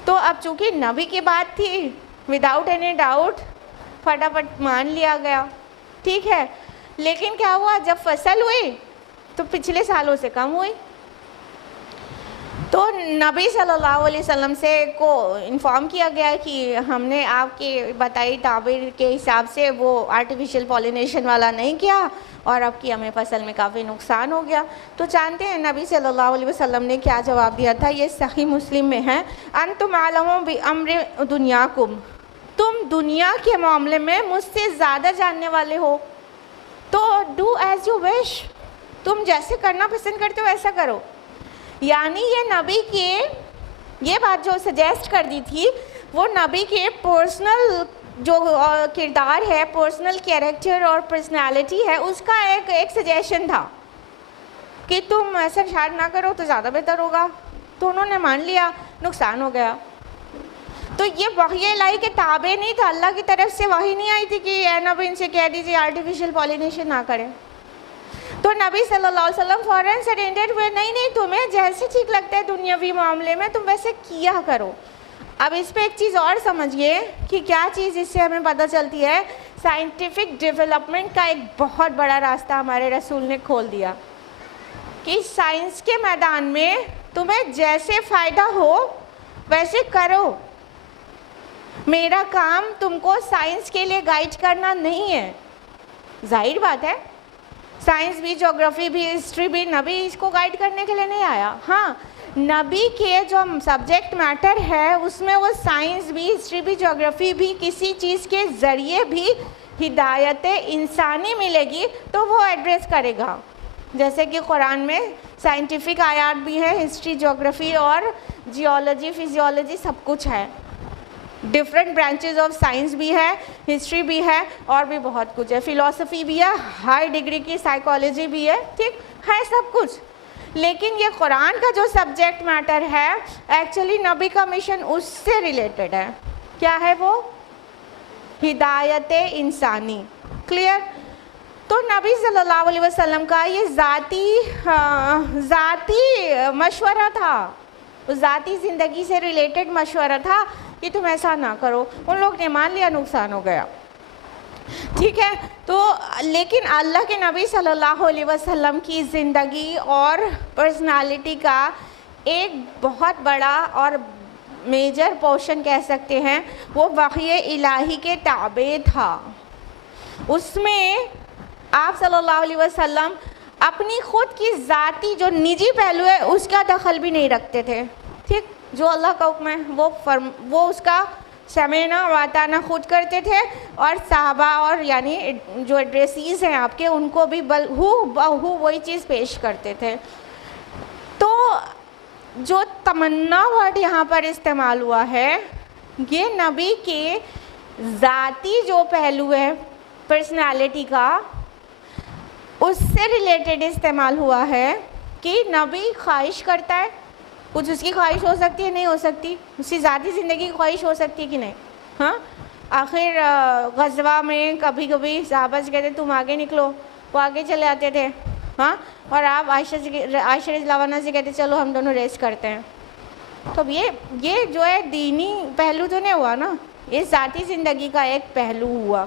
تو اب چونکہ نبی کی بات تھی، وداؤٹ اینی ڈاؤٹ فٹافٹ مان لیا گیا، ٹھیک ہے. لیکن کیا ہوا، جب فصل ہوئی تو پچھلے سالوں سے کم ہوئی. تو نبی صلی اللہ علیہ وسلم سے کو انفارم کیا گیا کہ ہم نے آپ کی بتائی تعبیر کے حساب سے وہ آرٹیفیشل پولینیشن والا نہیں کیا اور اب کی ہمیں فصل میں کافی نقصان ہو گیا. تو جانتے ہیں نبی صلی اللہ علیہ وسلم نے کیا جواب دیا تھا؟ یہ صحیح مسلم میں ہے. انتم عالم بامر دنیاکم، تم دنیا کے معاملے میں مجھ سے زیادہ جاننے والے ہو، تو ڈو ایز یو وش، تم جیسے کرنا پسند کرتے ہو ایسا کرو. یعنی یہ نبی کے یہ بات جو سجیسٹ کر دی تھی وہ نبی کے پرسنل جو کردار ہے، پرسنل کیریکٹر اور پرسنالٹی ہے، اس کا ایک سجیشن تھا کہ تم ایسا شاید نہ کرو تو زیادہ بہتر ہوگا. تو انہوں نے مان لیا، نقصان ہو گیا. تو یہ وحی الہی کے تابع نہیں تھا، اللہ کی طرف سے وحی نہیں آئی تھی کہ اے نبی ان سے کہہ دیجیے آرٹیفیشل پولینیشن نہ کریں. تو نبی صلی اللہ علیہ وسلم فوراً سرینڈر ہوئے، نہیں تمہیں جیسے ٹھیک لگتا ہے دنیاوی معاملے میں تم ویسے کیا کرو. اب اس پہ ایک چیز اور سمجھیے کہ کیا چیز اس سے ہمیں پتہ چلتی ہے. سائنٹیفک ڈیولپمنٹ کا ایک بہت بڑا راستہ ہمارے رسول نے کھول دیا کہ سائنس کے میدان میں تمہیں جیسے فائدہ ہو ویسے کرو. میرا کام تم کو سائنس کے لیے گائیڈ کرنا نہیں ہے. ظاہر بات ہے سائنس بھی، جغرافی بھی، ہسٹری بھی، نبی اس کو گائیڈ کرنے کے لیے نہیں آیا. ہاں نبی کے جو سبجیکٹ میٹر ہے اس میں وہ سائنس بھی، ہسٹری بھی، جغرافی بھی، کسی چیز کے ذریعے بھی ہدایت انسانی ملے گی تو وہ ایڈریس کرے گا. جیسے کہ قرآن میں سائنٹیفک آیات بھی ہیں، ہسٹری، جغرافی اور جیولوجی، فزیولوجی سب کچھ ہے. ڈفرینٹ برانچز آف سائنس بھی ہے، ہسٹری بھی ہے اور بھی بہت کچھ ہے. فلاسفی بھی ہے، ہائی ڈگری کی سائیکالوجی بھی ہے، ٹھیک ہے سب کچھ. لیکن یہ قرآن کا جو سبجیکٹ میٹر ہے ایکچولی نبی کا مشن اس سے ریلیٹڈ ہے. کیا ہے وہ؟ ہدایت انسانی. کلیئر؟ تو نبی صلی اللہ علیہ وسلم کا یہ ذاتی مشورہ تھا، ذاتی زندگی سے ریلیٹڈ مشورہ تھا کہ تم ایسا نہ کرو. ان لوگ نے مان لیا، نقصان ہو گیا. ٹھیک ہے. تو لیکن اللہ کے نبی صلی اللہ علیہ وسلم کی زندگی اور پرسنالٹی کا ایک بہت بڑا اور میجر پورشن کہہ سکتے ہیں وہ وحی الہی کے تابع تھا. اس میں آپ صلی اللہ علیہ وسلم اپنی خود کی ذاتی جو نجی پہلو ہے اس کا دخل بھی نہیں رکھتے تھے. ٹھیک، جو اللہ کا حکم ہے وہ اس کا سمعنا واطعنا خود کرتے تھے اور صحابہ اور یعنی جو ایڈریسیز ہیں آپ کے ان کو بھی بہو وہی چیز پیش کرتے تھے. تو جو تمنا ورڈ یہاں پر استعمال ہوا ہے یہ نبی کے ذاتی جو پہلو ہے پرسنالٹی کا اس سے ریلیٹڈ استعمال ہوا ہے کہ نبی خواہش کرتا ہے، کچھ اس کی خواہش ہو سکتی ہے نہیں ہو سکتی، اس کی ذاتی زندگی کی خواہش ہو سکتی ہے کہ نہیں. ہاں آخر غزوہ میں کبھی کبھی صحابہ سے کہتے تم آگے نکلو، وہ آگے چلے آتے تھے. ہاں اور آپ عائشہ رضی اللہ عنہا سے کہتے چلو ہم دونوں ریس کرتے ہیں. تو یہ جو ہے دینی پہلو تو نہیں ہوا نا، یہ ذاتی زندگی کا ایک پہلو ہوا.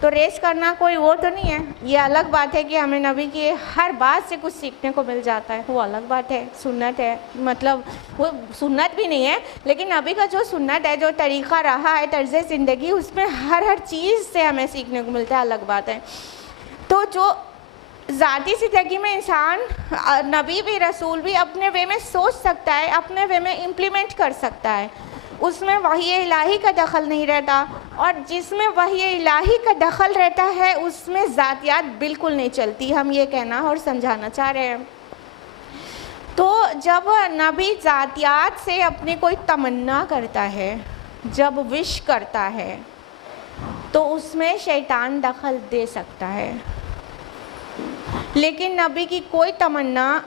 تو ریس کرنا کوئی وہ تو نہیں ہے. یہ الگ بات ہے کہ ہمیں نبی کی ہر بات سے کچھ سیکھنے کو مل جاتا ہے، وہ الگ بات ہے، سنت ہے. مطلب وہ سنت بھی نہیں ہے لیکن نبی کا جو سنت ہے، جو طریقہ رہا ہے، طرز زندگی، اس میں ہر چیز سے ہمیں سیکھنے کو ملتا ہے، الگ بات ہے. تو جو ذاتی زندگی میں انسان نبی بھی رسول بھی اپنے وے میں سوچ سکتا ہے، اپنے وے میں امپلیمنٹ کر سکتا ہے، اس میں وحی الہی کا دخل نہیں رہتا. اور جس میں وحی الہی کا دخل رہتا ہے اس میں ذاتیات بالکل نہیں چلتی. ہم یہ کہنا اور سمجھانا چاہ رہے ہیں. تو جب نبی ذاتیات سے اپنی کوئی تمنا کرتا ہے، جب وش کرتا ہے، تو اس میں شیطان دخل دے سکتا ہے. لیکن نبی کی کوئی تمنا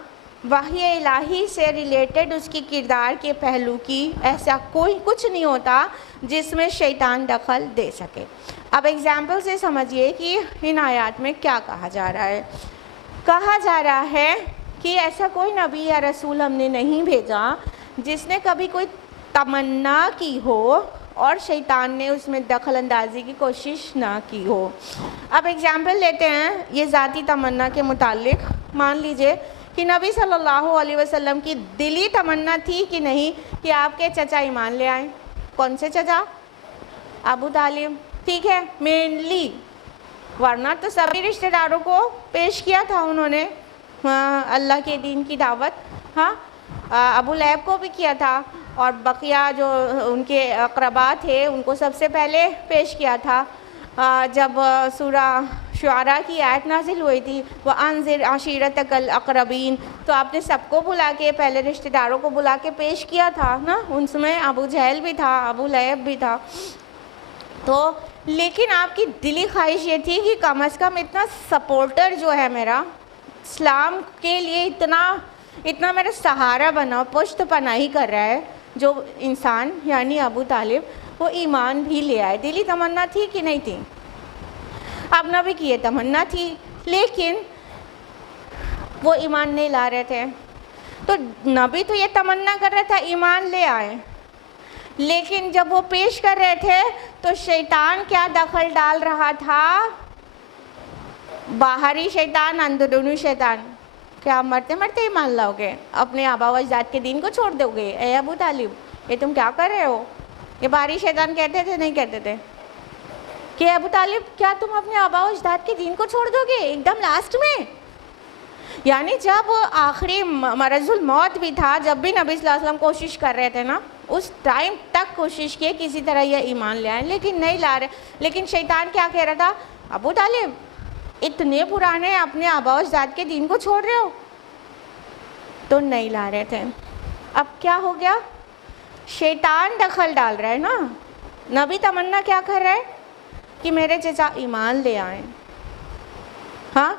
وحی الہی سے ریلیٹڈ اس کی کردار کے پہلو کی ایسا کوئی کچھ نہیں ہوتا جس میں شیطان دخل دے سکے. اب ایگزامپل سے سمجھیے کہ ان آیات میں کیا کہا جا رہا ہے. کہا جا رہا ہے کہ ایسا کوئی نبی یا رسول ہم نے نہیں بھیجا جس نے کبھی کوئی تمنا کی ہو اور شیطان نے اس میں دخل اندازی کی کوشش نہ کی ہو. اب ایگزامپل لیتے ہیں یہ ذاتی تمنا کے متعلق. مان لیجئے کہ نبی صلی اللہ علیہ وسلم کی دلی تمنا تھی کہ نہیں کہ آپ کے چچا ایمان لے آئیں. کون سے چچا؟ ابو طالب. ٹھیک ہے، مینلی، ورنہ تو سبھی رشتہ داروں کو پیش کیا تھا انہوں نے اللہ کے دین کی دعوت. ہاں ابو لہب کو بھی کیا تھا اور بقیہ جو ان کے اقربا تھے ان کو سب سے پہلے پیش کیا تھا. جب سورہ شعراء کی آیت نازل ہوئی تھی وَأَنذِرْ عَشِيرَتَكَ الْأَقْرَبِينَ، تو آپ نے سب کو بلا کے پہلے رشتہ داروں کو بلا کے پیش کیا تھا نا. ان میں ابو جہل بھی تھا، ابو لہب بھی تھا. تو لیکن آپ کی دلی خواہش یہ تھی کہ کم از کم اتنا سپورٹر جو ہے میرا اسلام کے لیے اتنا میرا سہارا بنا، پشت پناہی کر رہا ہے جو انسان یعنی ابو طالب، وہ ایمان بھی لے آئے. دلی تمنا تھی کہ نہیں تھی؟ اب نبی کی یہ تمنا تھی لیکن وہ ایمان نہیں لا رہے تھے. تو نبی تو یہ تمنا کر رہا تھا ایمان لے آئے، لیکن جب وہ پیش کر رہے تھے تو شیطان کیا دخل ڈال رہا تھا؟ باہری شیطان، اندرونی شیطان. کیا مرتے مرتے ایمان لاؤ گے؟ اپنے آبا و اجداد کے دین کو چھوڑ دو گے؟ اے ابو طالب یہ تم کیا کر رہے ہو؟ یہ باہری شیطان کہتے تھے نہیں کہتے تھے کہ ابو طالب کیا تم اپنے آبا و اجداد کے دین کو چھوڑ دو گے ایک دم لاسٹ میں؟ یعنی جب آخری مرض الموت بھی تھا، جب بھی نبی صلی اللہ علیہ وسلم کوشش کر رہے تھے نا، اس ٹائم تک کوشش کی کسی طرح یہ ایمان لے آئیں لیکن نہیں لا رہے. لیکن شیطان کیا کہہ رہا تھا؟ ابو طالب اتنے پرانے اپنے آبا و اجداد کے دین کو چھوڑ رہے ہو؟ تو نہیں لا رہے تھے. اب کیا ہو گیا؟ شیطان دخل ڈال رہا ہے نا. نبی تمنا کیا کر رہا ہے کہ میرے چچا ایمان لے آئیں. ہاں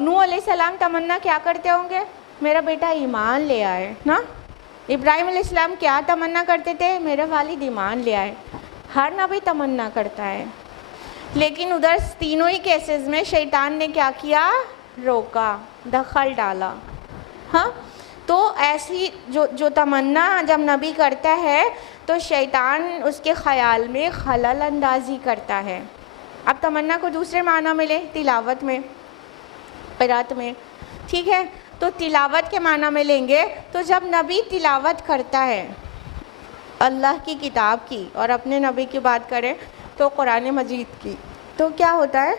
نوح علیہ السلام تمنا کیا کرتے ہوں گے؟ میرا بیٹا ایمان لے آئے نا. ابراہیم علیہ السلام کیا تمنا کرتے تھے؟ میرا والد ایمان لے آئے. ہر نبی تمنا کرتا ہے لیکن ادھر تینوں ہی کیسز میں شیطان نے کیا کیا؟ روکا، دخل ڈالا. ہاں تو ایسی جو تمنا جب نبی کرتا ہے تو شیطان اس کے خیال میں خلل اندازی کرتا ہے. اب تمنا کو دوسرے معنی میں لیں، تلاوت میں، قرات میں. ٹھیک ہے، تو تلاوت کے معنی میں لیں گے تو جب نبی تلاوت کرتا ہے اللہ کی کتاب کی، اور اپنے نبی کی بات کریں تو قرآن مجید کی، تو کیا ہوتا ہے؟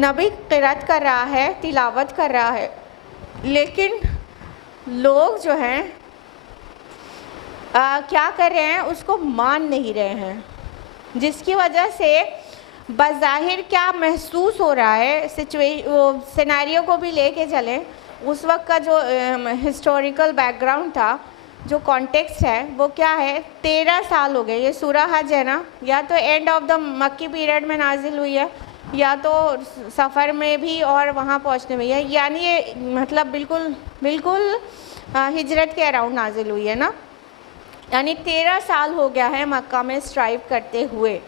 نبی قرات کر رہا ہے، تلاوت کر رہا ہے، لیکن لوگ جو ہیں کیا کر رہے ہیں؟ اس کو مان نہیں رہے ہیں، جس کی وجہ سے بظاہر کیا محسوس ہو رہا ہے؟ وہ سیناریو کو بھی لے کے چلیں، اس وقت کا جو ہسٹوریکل بیک گراؤنڈ تھا جو کانٹیکسٹ ہے وہ کیا ہے، 13 سال ہو گئے. یہ سورہ حج ہے نا، یا تو اینڈ آف دا مکی پیریڈ میں نازل ہوئی ہے یا تو سفر میں بھی اور وہاں پہنچنے میں ہے، یعنی یہ مطلب بالکل ہجرت کے اراؤنڈ نازل ہوئی ہے نا. یعنی 13 سال ہو گیا ہے مکہ میں اسٹرائیو کرتے ہوئے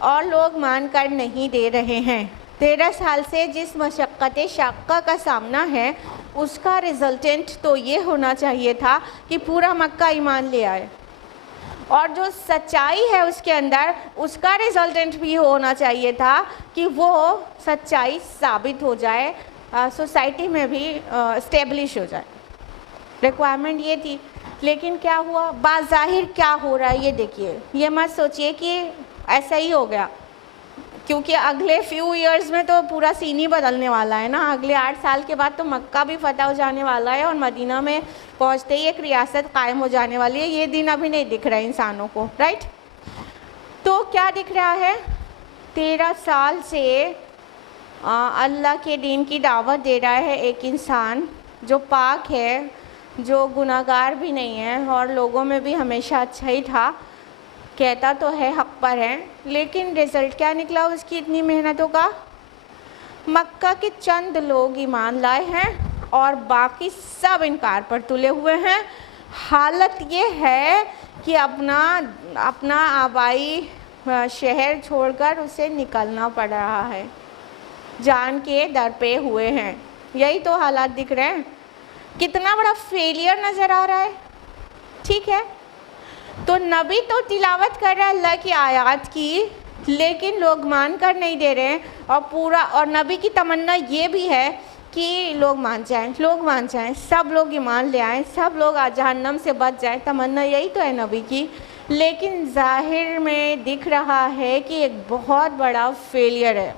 اور لوگ مان کر نہیں دے رہے ہیں. 13 سال سے جس مشقت شاقہ کا سامنا ہے اس کا ریزلٹنٹ تو یہ ہونا چاہیے تھا کہ پورا مکہ ایمان لے آئے، اور جو سچائی ہے اس کے اندر اس کا ریزلٹنٹ بھی ہونا چاہیے تھا کہ وہ سچائی ثابت ہو جائے، سوسائٹی میں بھی اسٹیبلش ہو جائے. ریکوائرمنٹ یہ تھی. لیکن کیا ہوا، بظاہر کیا ہو رہا ہے یہ دیکھیے. یہ مت سوچئے کہ ایسا ہی ہو گیا، کیونکہ اگلے فیو ایئرز میں تو پورا سین ہی بدلنے والا ہے نا. اگلے 8 سال کے بعد تو مکہ بھی فتح ہو جانے والا ہے اور مدینہ میں پہنچتے ہی ایک ریاست قائم ہو جانے والی ہے. یہ دن ابھی نہیں دکھ رہا ہے انسانوں کو، رائٹ؟ تو کیا دکھ رہا ہے، 13 سال سے اللہ کے دین کی دعوت دے رہا ہے ایک انسان جو پاک ہے، جو گناہگار بھی نہیں ہے اور لوگوں میں بھی ہمیشہ اچھا ہی تھا، کہتا تو ہے حق پر ہے. لیکن رزلٹ کیا نکلا اس کی اتنی محنتوں کا؟ مکہ کے چند لوگ ایمان لائے ہیں اور باقی سب انکار پر تلے ہوئے ہیں. حالت یہ ہے کہ اپنا آبائی شہر چھوڑ کر اسے نکلنا پڑ رہا ہے، جان کے در پہ ہوئے ہیں. یہی تو حالات دکھ رہے ہیں. کتنا بڑا فیلئر نظر آ رہا ہے. ٹھیک ہے، تو نبی تو تلاوت کر رہا ہے اللہ کی آیات کی، لیکن لوگ مان کر نہیں دے رہے ہیں. اور نبی کی تمنا یہ بھی ہے کہ لوگ مان جائیں، سب لوگ ایمان لے آئیں، سب لوگ جہنم سے بچ جائیں. تمنا یہی تو ہے نبی کی. لیکن ظاہر میں دکھ رہا ہے کہ ایک بہت بڑا فیلئر ہے،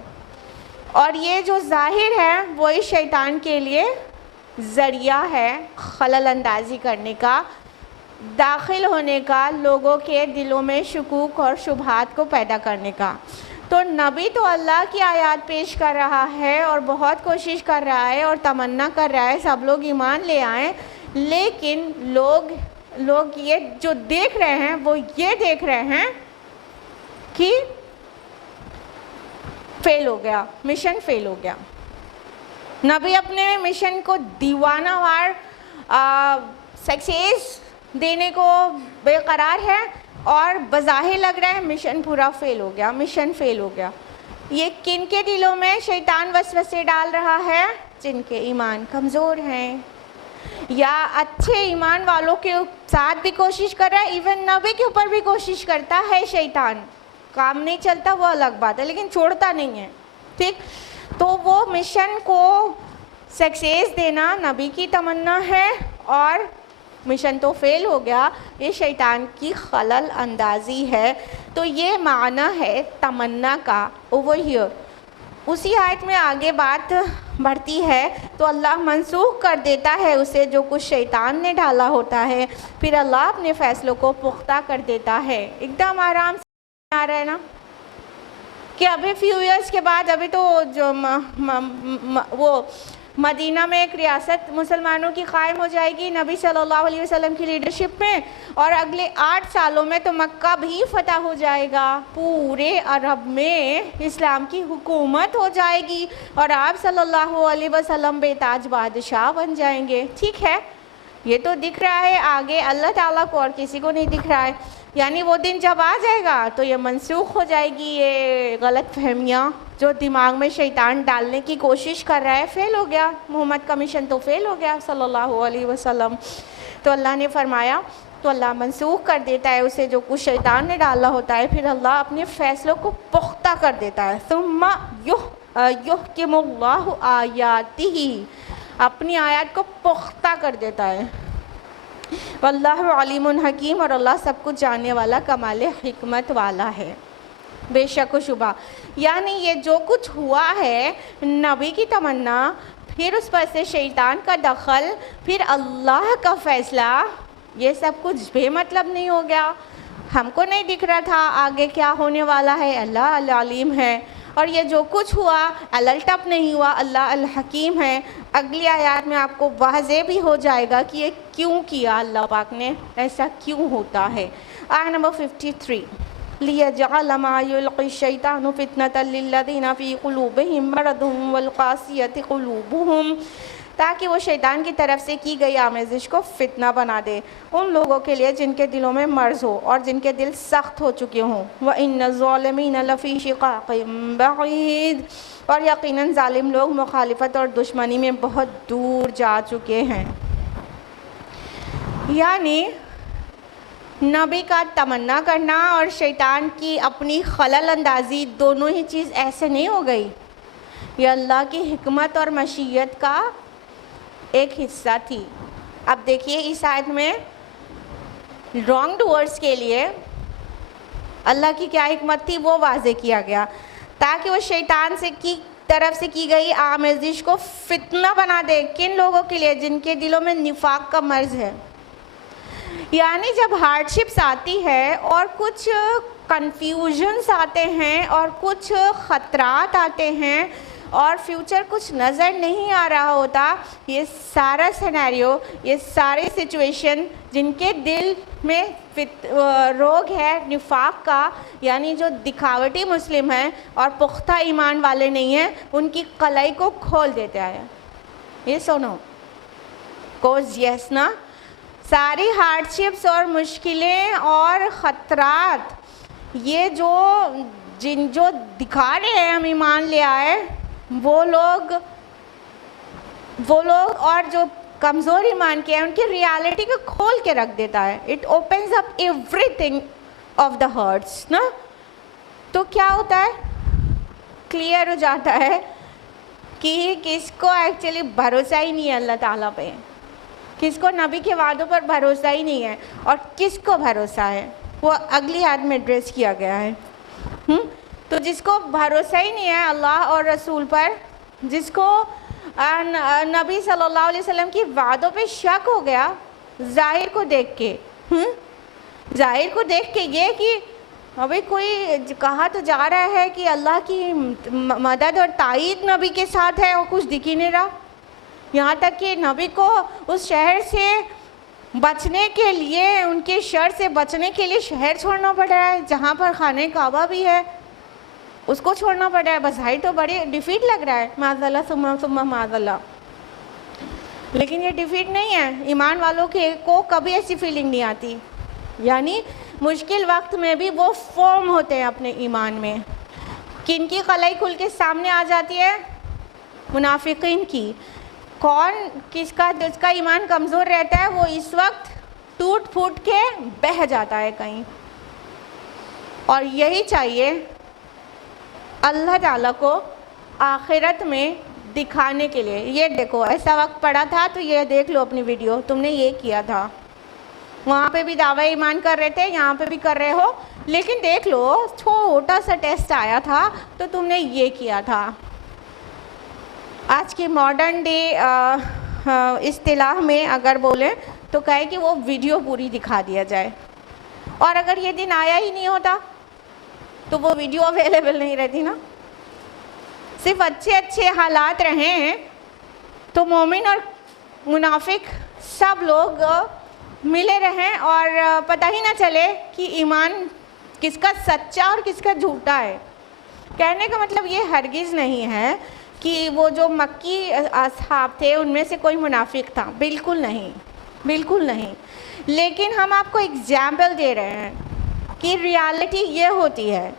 اور یہ جو ظاہر ہے وہی شیطان کے لیے ذریعہ ہے خلل اندازی کرنے کا، داخل ہونے کا، لوگوں کے دلوں میں شکوک اور شبہات کو پیدا کرنے کا. تو نبی تو اللہ کی آیات پیش کر رہا ہے اور بہت کوشش کر رہا ہے اور تمنا کر رہا ہے سب لوگ ایمان لے آئیں، لیکن لوگ یہ جو دیکھ رہے ہیں وہ یہ دیکھ رہے ہیں کہ فیل ہو گیا، مشن فیل ہو گیا. نبی اپنے مشن کو دیوانہ وار سکسیس دینے کو بے قرار ہے، اور بظاہر لگ رہا ہے مشن پورا فیل ہو گیا. یہ کن کے دلوں میں شیطان وسوسے ڈال رہا ہے؟ جن کے ایمان کمزور ہیں، یا اچھے ایمان والوں کے ساتھ بھی کوشش کر رہا ہے. ایون نبی کے اوپر بھی کوشش کرتا ہے شیطان. کام نہیں چلتا وہ الگ بات ہے، لیکن چھوڑتا نہیں ہے. ٹھیک، تو وہ مشن کو سکسیس دینا نبی کی تمنا ہے، اور مشن تو فیل ہو گیا، یہ شیطان کی خلل اندازی ہے. تو یہ معنی ہے تمنا کا اوور ہیئر. اسی آیت میں آگے بات بڑھتی ہے تو اللہ منسوخ کر دیتا ہے اسے جو کچھ شیطان نے ڈالا ہوتا ہے، پھر اللہ اپنے فیصلوں کو پختہ کر دیتا ہے. ایک دم آرام سے آ رہا ہے نا کہ ابھی فیو ایئرس کے بعد، ابھی تو جو وہ مدینہ میں ایک ریاست مسلمانوں کی قائم ہو جائے گی نبی صلی اللہ علیہ وسلم کی لیڈرشپ میں، اور اگلے 8 سالوں میں تو مکہ بھی فتح ہو جائے گا، پورے عرب میں اسلام کی حکومت ہو جائے گی، اور آپ صلی اللہ علیہ وسلم بے تاج بادشاہ بن جائیں گے. ٹھیک ہے، یہ تو دکھ رہا ہے آگے اللہ تعالیٰ کو، اور کسی کو نہیں دکھ رہا ہے. یعنی وہ دن جب آ جائے گا تو یہ منسوخ ہو جائے گی یہ غلط فہمیاں جو دماغ میں شیطان ڈالنے کی کوشش کر رہا ہے. فیل ہو گیا، محمد کا مشن تو فیل ہو گیا صلی اللہ علیہ وسلم. تو اللہ نے فرمایا، تو اللہ منسوخ کر دیتا ہے اسے جو کچھ شیطان نے ڈالا ہوتا ہے، پھر اللہ اپنے فیصلوں کو پختہ کر دیتا ہے. ثم یحکم اللہ آیاتہ، اپنی آیات کو پختہ کر دیتا ہے. واللہ علیم حکیم، اور اللہ سب کچھ جاننے والا، کمال حکمت والا ہے، بے شک و شبہ. یعنی یہ جو کچھ ہوا ہے، نبی کی تمنا، پھر اس پر سے شیطان کا دخل، پھر اللہ کا فیصلہ، یہ سب کچھ بے مطلب نہیں ہو گیا. ہم کو نہیں دکھ رہا تھا آگے کیا ہونے والا ہے، اللہ العلیم ہے. اور یہ جو کچھ ہوا الٹپ نہیں ہوا، اللہ الحکیم ہے۔ اگلی آیات میں آپ کو واضح بھی ہو جائے گا کہ یہ کیوں کیا، اللہ پاک نے ایسا کیوں ہوتا ہے۔ آیت نمبر 53 لِيَجْعَلَ مَا يُلْقِي الشَّيْطَانُ فِتْنَةً لِلَّذِينَ فِي قُلُوبِهِم مَّرَضٌ وَالْقَاسِيَةِ قُلُوبُهُمْ، تاکہ وہ شیطان کی طرف سے کی گئی آمیزش کو فتنہ بنا دے ان لوگوں کے لیے جن کے دلوں میں مرض ہو اور جن کے دل سخت ہو چکے ہوں۔ وَإِنَّ الظَّالِمِينَ لَفِي شِقَاقٍ بَعِيدٍ، اور یقیناً ظالم لوگ مخالفت اور دشمنی میں بہت دور جا چکے ہیں۔ یعنی نبی کا تمنا کرنا اور شیطان کی اپنی خلل اندازی دونوں ہی چیز ایسے نہیں ہو گئی، یہ اللہ کی حکمت اور مشیت کا ایک حصہ تھی۔ اب دیکھیے اس آیت میں رانگ ڈوئرز کے لیے اللہ کی کیا حکمت تھی وہ واضح کیا گیا، تاکہ وہ شیطان سے کی طرف سے کی گئی آمیزش کو فتنہ بنا دے۔ کن لوگوں کے لیے؟ جن کے دلوں میں نفاق کا مرض ہے۔ یعنی جب ہارڈشپس آتی ہے اور کچھ کنفیوژنس آتے ہیں اور کچھ خطرات آتے ہیں اور فیوچر کچھ نظر نہیں آ رہا ہوتا، یہ سارا سینیریو، یہ ساری سچویشن جن کے دل میں روگ ہے نفاق کا، یعنی جو دکھاوٹی مسلم ہیں اور پختہ ایمان والے نہیں ہیں، ان کی قلعی کو کھول دیتا ہے۔ یہ سنو کوز یس نا، ساری ہارڈشپس اور مشکلیں اور خطرات یہ جو دکھا رہے ہیں ہم ایمان لے آئے، وہ لوگ اور جو کمزور ایمان کے ہیں ان کی ریالٹی کو کھول کے رکھ دیتا ہے۔ It opens up every thing of the hearts نا، تو کیا ہوتا ہے؟ کلیئر ہو جاتا ہے کہ کس کو ایکچولی بھروسہ ہی نہیں ہے اللہ تعالیٰ پہ، کس کو نبی کے وعدوں پر بھروسہ ہی نہیں ہے، اور کس کو بھروسہ ہے وہ اگلی آیت میں ایڈریس کیا گیا ہے۔ تو جس کو بھروسہ ہی نہیں ہے اللہ اور رسول پر، جس کو نبی صلی اللہ علیہ وسلم کی وعدوں پہ شک ہو گیا ظاہر کو دیکھ کے، یہ کہ ابھی کوئی کہا تو جا رہا ہے کہ اللہ کی مدد اور تائید نبی کے ساتھ ہے اور کچھ دکھ ہی نہیں رہا، یہاں تک کہ نبی کو اس شہر سے بچنے کے لیے، ان کے شر سے بچنے کے لیے شہر چھوڑنا پڑ رہا ہے جہاں پر خانہ کعبہ بھی ہے، اس کو چھوڑنا پڑ رہا ہے۔ بظاہر تو بڑی ڈیفیٹ لگ رہا ہے، معاذ اللہ ثم معاذ اللہ، لیکن یہ ڈیفیٹ نہیں ہے۔ ایمان والوں کو کبھی ایسی فیلنگ نہیں آتی، یعنی مشکل وقت میں بھی وہ فرم ہوتے ہیں اپنے ایمان میں۔ کن کی قلعی کھل کے سامنے آ جاتی ہے؟ منافقین کی۔ کون جس کا ایمان کمزور رہتا ہے وہ اس وقت ٹوٹ پھوٹ کے بہہ جاتا ہے کہیں، اور یہی چاہیے اللہ تعالیٰ کو آخرت میں دکھانے کے لیے۔ یہ دیکھو ایسا وقت پڑا تھا تو یہ دیکھ لو اپنی ویڈیو، تم نے یہ کیا تھا، وہاں پہ بھی دعوی ایمان کر رہے تھے، یہاں پہ بھی کر رہے ہو، لیکن دیکھ لو چھوٹا سا ٹیسٹ آیا تھا تو تم نے یہ کیا تھا۔ آج کی ماڈرن ڈے اصطلاح میں اگر بولیں تو کہے کہ وہ ویڈیو پوری دکھا دیا جائے، اور اگر یہ دن آیا ہی نہیں ہوتا تو وہ ویڈیو اویلیبل نہیں رہتی نا۔ صرف اچھے حالات رہے ہیں تو مومن اور منافق سب لوگ ملے رہیں اور پتہ ہی نہ چلے کہ ایمان کس کا سچا اور کس کا جھوٹا ہے۔ کہنے کا مطلب یہ ہرگز نہیں ہے کہ وہ جو مکی اصحاب تھے ان میں سے کوئی منافق تھا، بالکل نہیں، بالکل نہیں، لیکن ہم آپ کو اگزامپل دے رہے ہیں کہ ریالٹی یہ ہوتی ہے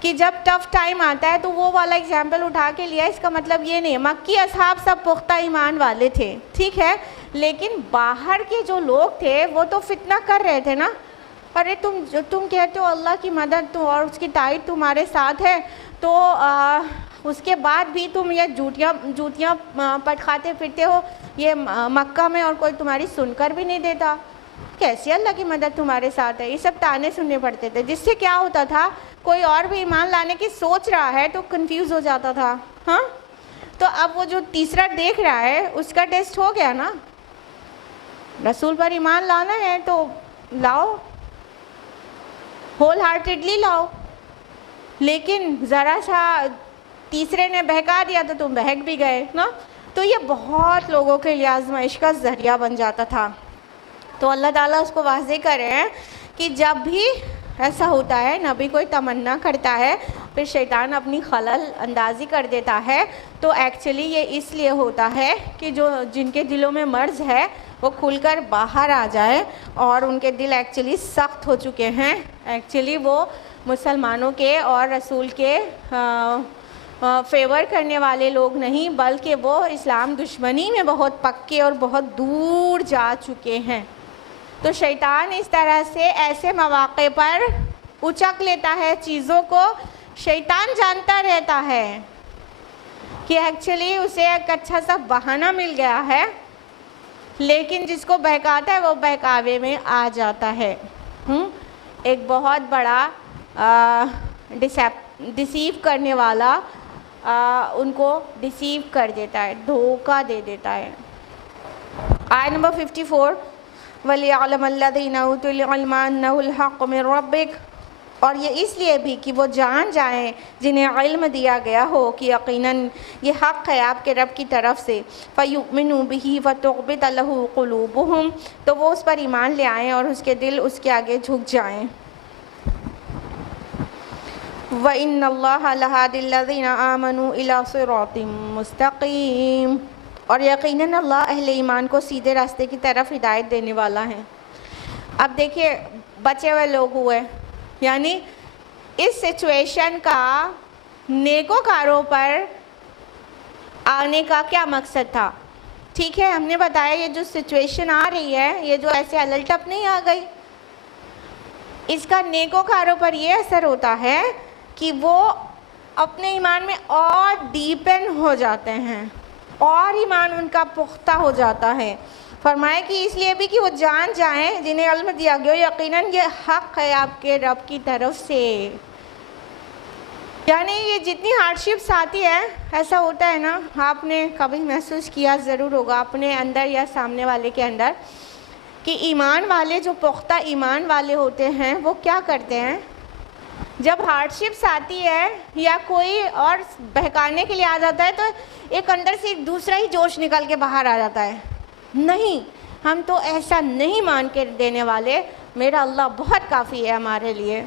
کہ جب ٹف ٹائم آتا ہے تو وہ والا اگزامپل اٹھا کے لیا، اس کا مطلب یہ نہیں ہے۔ مکی اصحاب سب پختہ ایمان والے تھے، ٹھیک ہے، لیکن باہر کے جو لوگ تھے وہ تو فتنہ کر رہے تھے نا۔ ارے تم کہتے ہو اللہ کی مدد اور اس کی تائید تمہارے ساتھ ہے، تو اس کے بعد بھی تم یہ جوتیاں پٹخاتے پھرتے ہو یہ مکہ میں، اور کوئی تمہاری سن کر بھی نہیں دیتا، کیسے اللہ کی مدد تمہارے ساتھ ہے؟ یہ سب تانے سننے پڑتے تھے، جس سے کیا ہوتا تھا، کوئی اور بھی ایمان لانے کی سوچ رہا ہے تو کنفیوز ہو جاتا تھا۔ ہاں، تو اب وہ جو تیسرا دیکھ رہا ہے اس کا ٹیسٹ ہو گیا نا، رسول پر ایمان لانا ہے تو لاؤ، ہول ہارٹیڈلی لاؤ، لیکن ذرا سا تیسرے نے بہکا دیا تو تم بہک بھی گئے نا. تو یہ بہت لوگوں کے لیے آزمائش کا ذریعہ بن جاتا تھا. تو اللہ تعالیٰ اس کو واضح کر رہے ہیں کہ جب بھی ایسا ہوتا ہے، نبی کوئی تمنا کرتا ہے پھر شیطان اپنی خلل اندازی کر دیتا ہے، تو ایکچولی یہ اس لیے ہوتا ہے کہ جن کے دلوں میں مرض ہے وہ کھل کر باہر آ جائے، اور ان کے دل ایکچولی سخت ہو چکے ہیں. ایکچولی وہ مسلمانوں کے اور رسول کے فیور کرنے والے لوگ نہیں، بلکہ وہ اسلام دشمنی میں بہت پکے اور بہت دور جا چکے ہیں. تو شیطان اس طرح سے ایسے مواقع پر اچک لیتا ہے چیزوں کو. شیطان جانتا رہتا ہے کہ ایکچولی اسے ایک اچھا سا بہانہ مل گیا ہے، لیکن جس کو بہکاتا ہے وہ بہکاوے میں آ جاتا ہے. ایک بہت بڑا ڈسیو کرنے والا ان کو ڈسیو کر دیتا ہے، دھوکہ دے دیتا ہے. آیت نمبر 54 وَلِيَعْلَمَ الَّذِينَ أُوتُوا الْعِلْمَ أَنَّهُ الْحَقُّ مِنْ رَبِّكَ، اور یہ اس لیے بھی کہ وہ جان جائیں جنہیں علم دیا گیا ہو کہ یقیناً یہ حق ہے آپ کے رب کی طرف سے. فَيُؤْمِنُوا بِهِ وَتُخْبِتَ لَهُ قُلُوبُهُمْ، تو وہ اس پر ایمان لے آئیں اور اس کے دل اس کے آگے جھک جائیں. وَإِنَّ اللَّهَ لَهَادِ الَّذِينَ آمَنُوا إِلَىٰ صِرَاطٍ مُسْتَقِيمٍ، اور یقیناً اللہ اہل ایمان کو سیدھے راستے کی طرف ہدایت دینے والا ہے. اب دیکھیے بچے ہوئے لوگ ہوئے، یعنی اس سچویشن کا نیکوکاروں پر آنے کا کیا مقصد تھا؟ ٹھیک ہے، ہم نے بتایا یہ جو سچویشن آ رہی ہے یہ جو ایسے الٹپ نہیں آ گئی، اس کا نیکوکاروں پر یہ اثر ہوتا ہے کہ وہ اپنے ایمان میں اور ڈیپن ہو جاتے ہیں، اور ایمان ان کا پختہ ہو جاتا ہے. فرمائے کہ اس لیے بھی کہ وہ جان جائیں جنہیں علم دیا گیا یقیناً یہ حق ہے آپ کے رب کی طرف سے. یعنی یہ جتنی ہارڈشپس آتی ہے، ایسا ہوتا ہے نا، آپ نے کبھی محسوس کیا ضرور ہوگا اپنے اندر یا سامنے والے کے اندر، کہ ایمان والے جو پختہ ایمان والے ہوتے ہیں وہ کیا کرتے ہیں، جب ہارڈشپس آتی ہے یا کوئی اور بہکانے کے لیے آ جاتا ہے تو ایک اندر سے ایک دوسرا ہی جوش نکل کے باہر آ جاتا ہے. نہیں، ہم تو ایسا نہیں مان کے دینے والے، میرا اللہ بہت کافی ہے ہمارے لیے.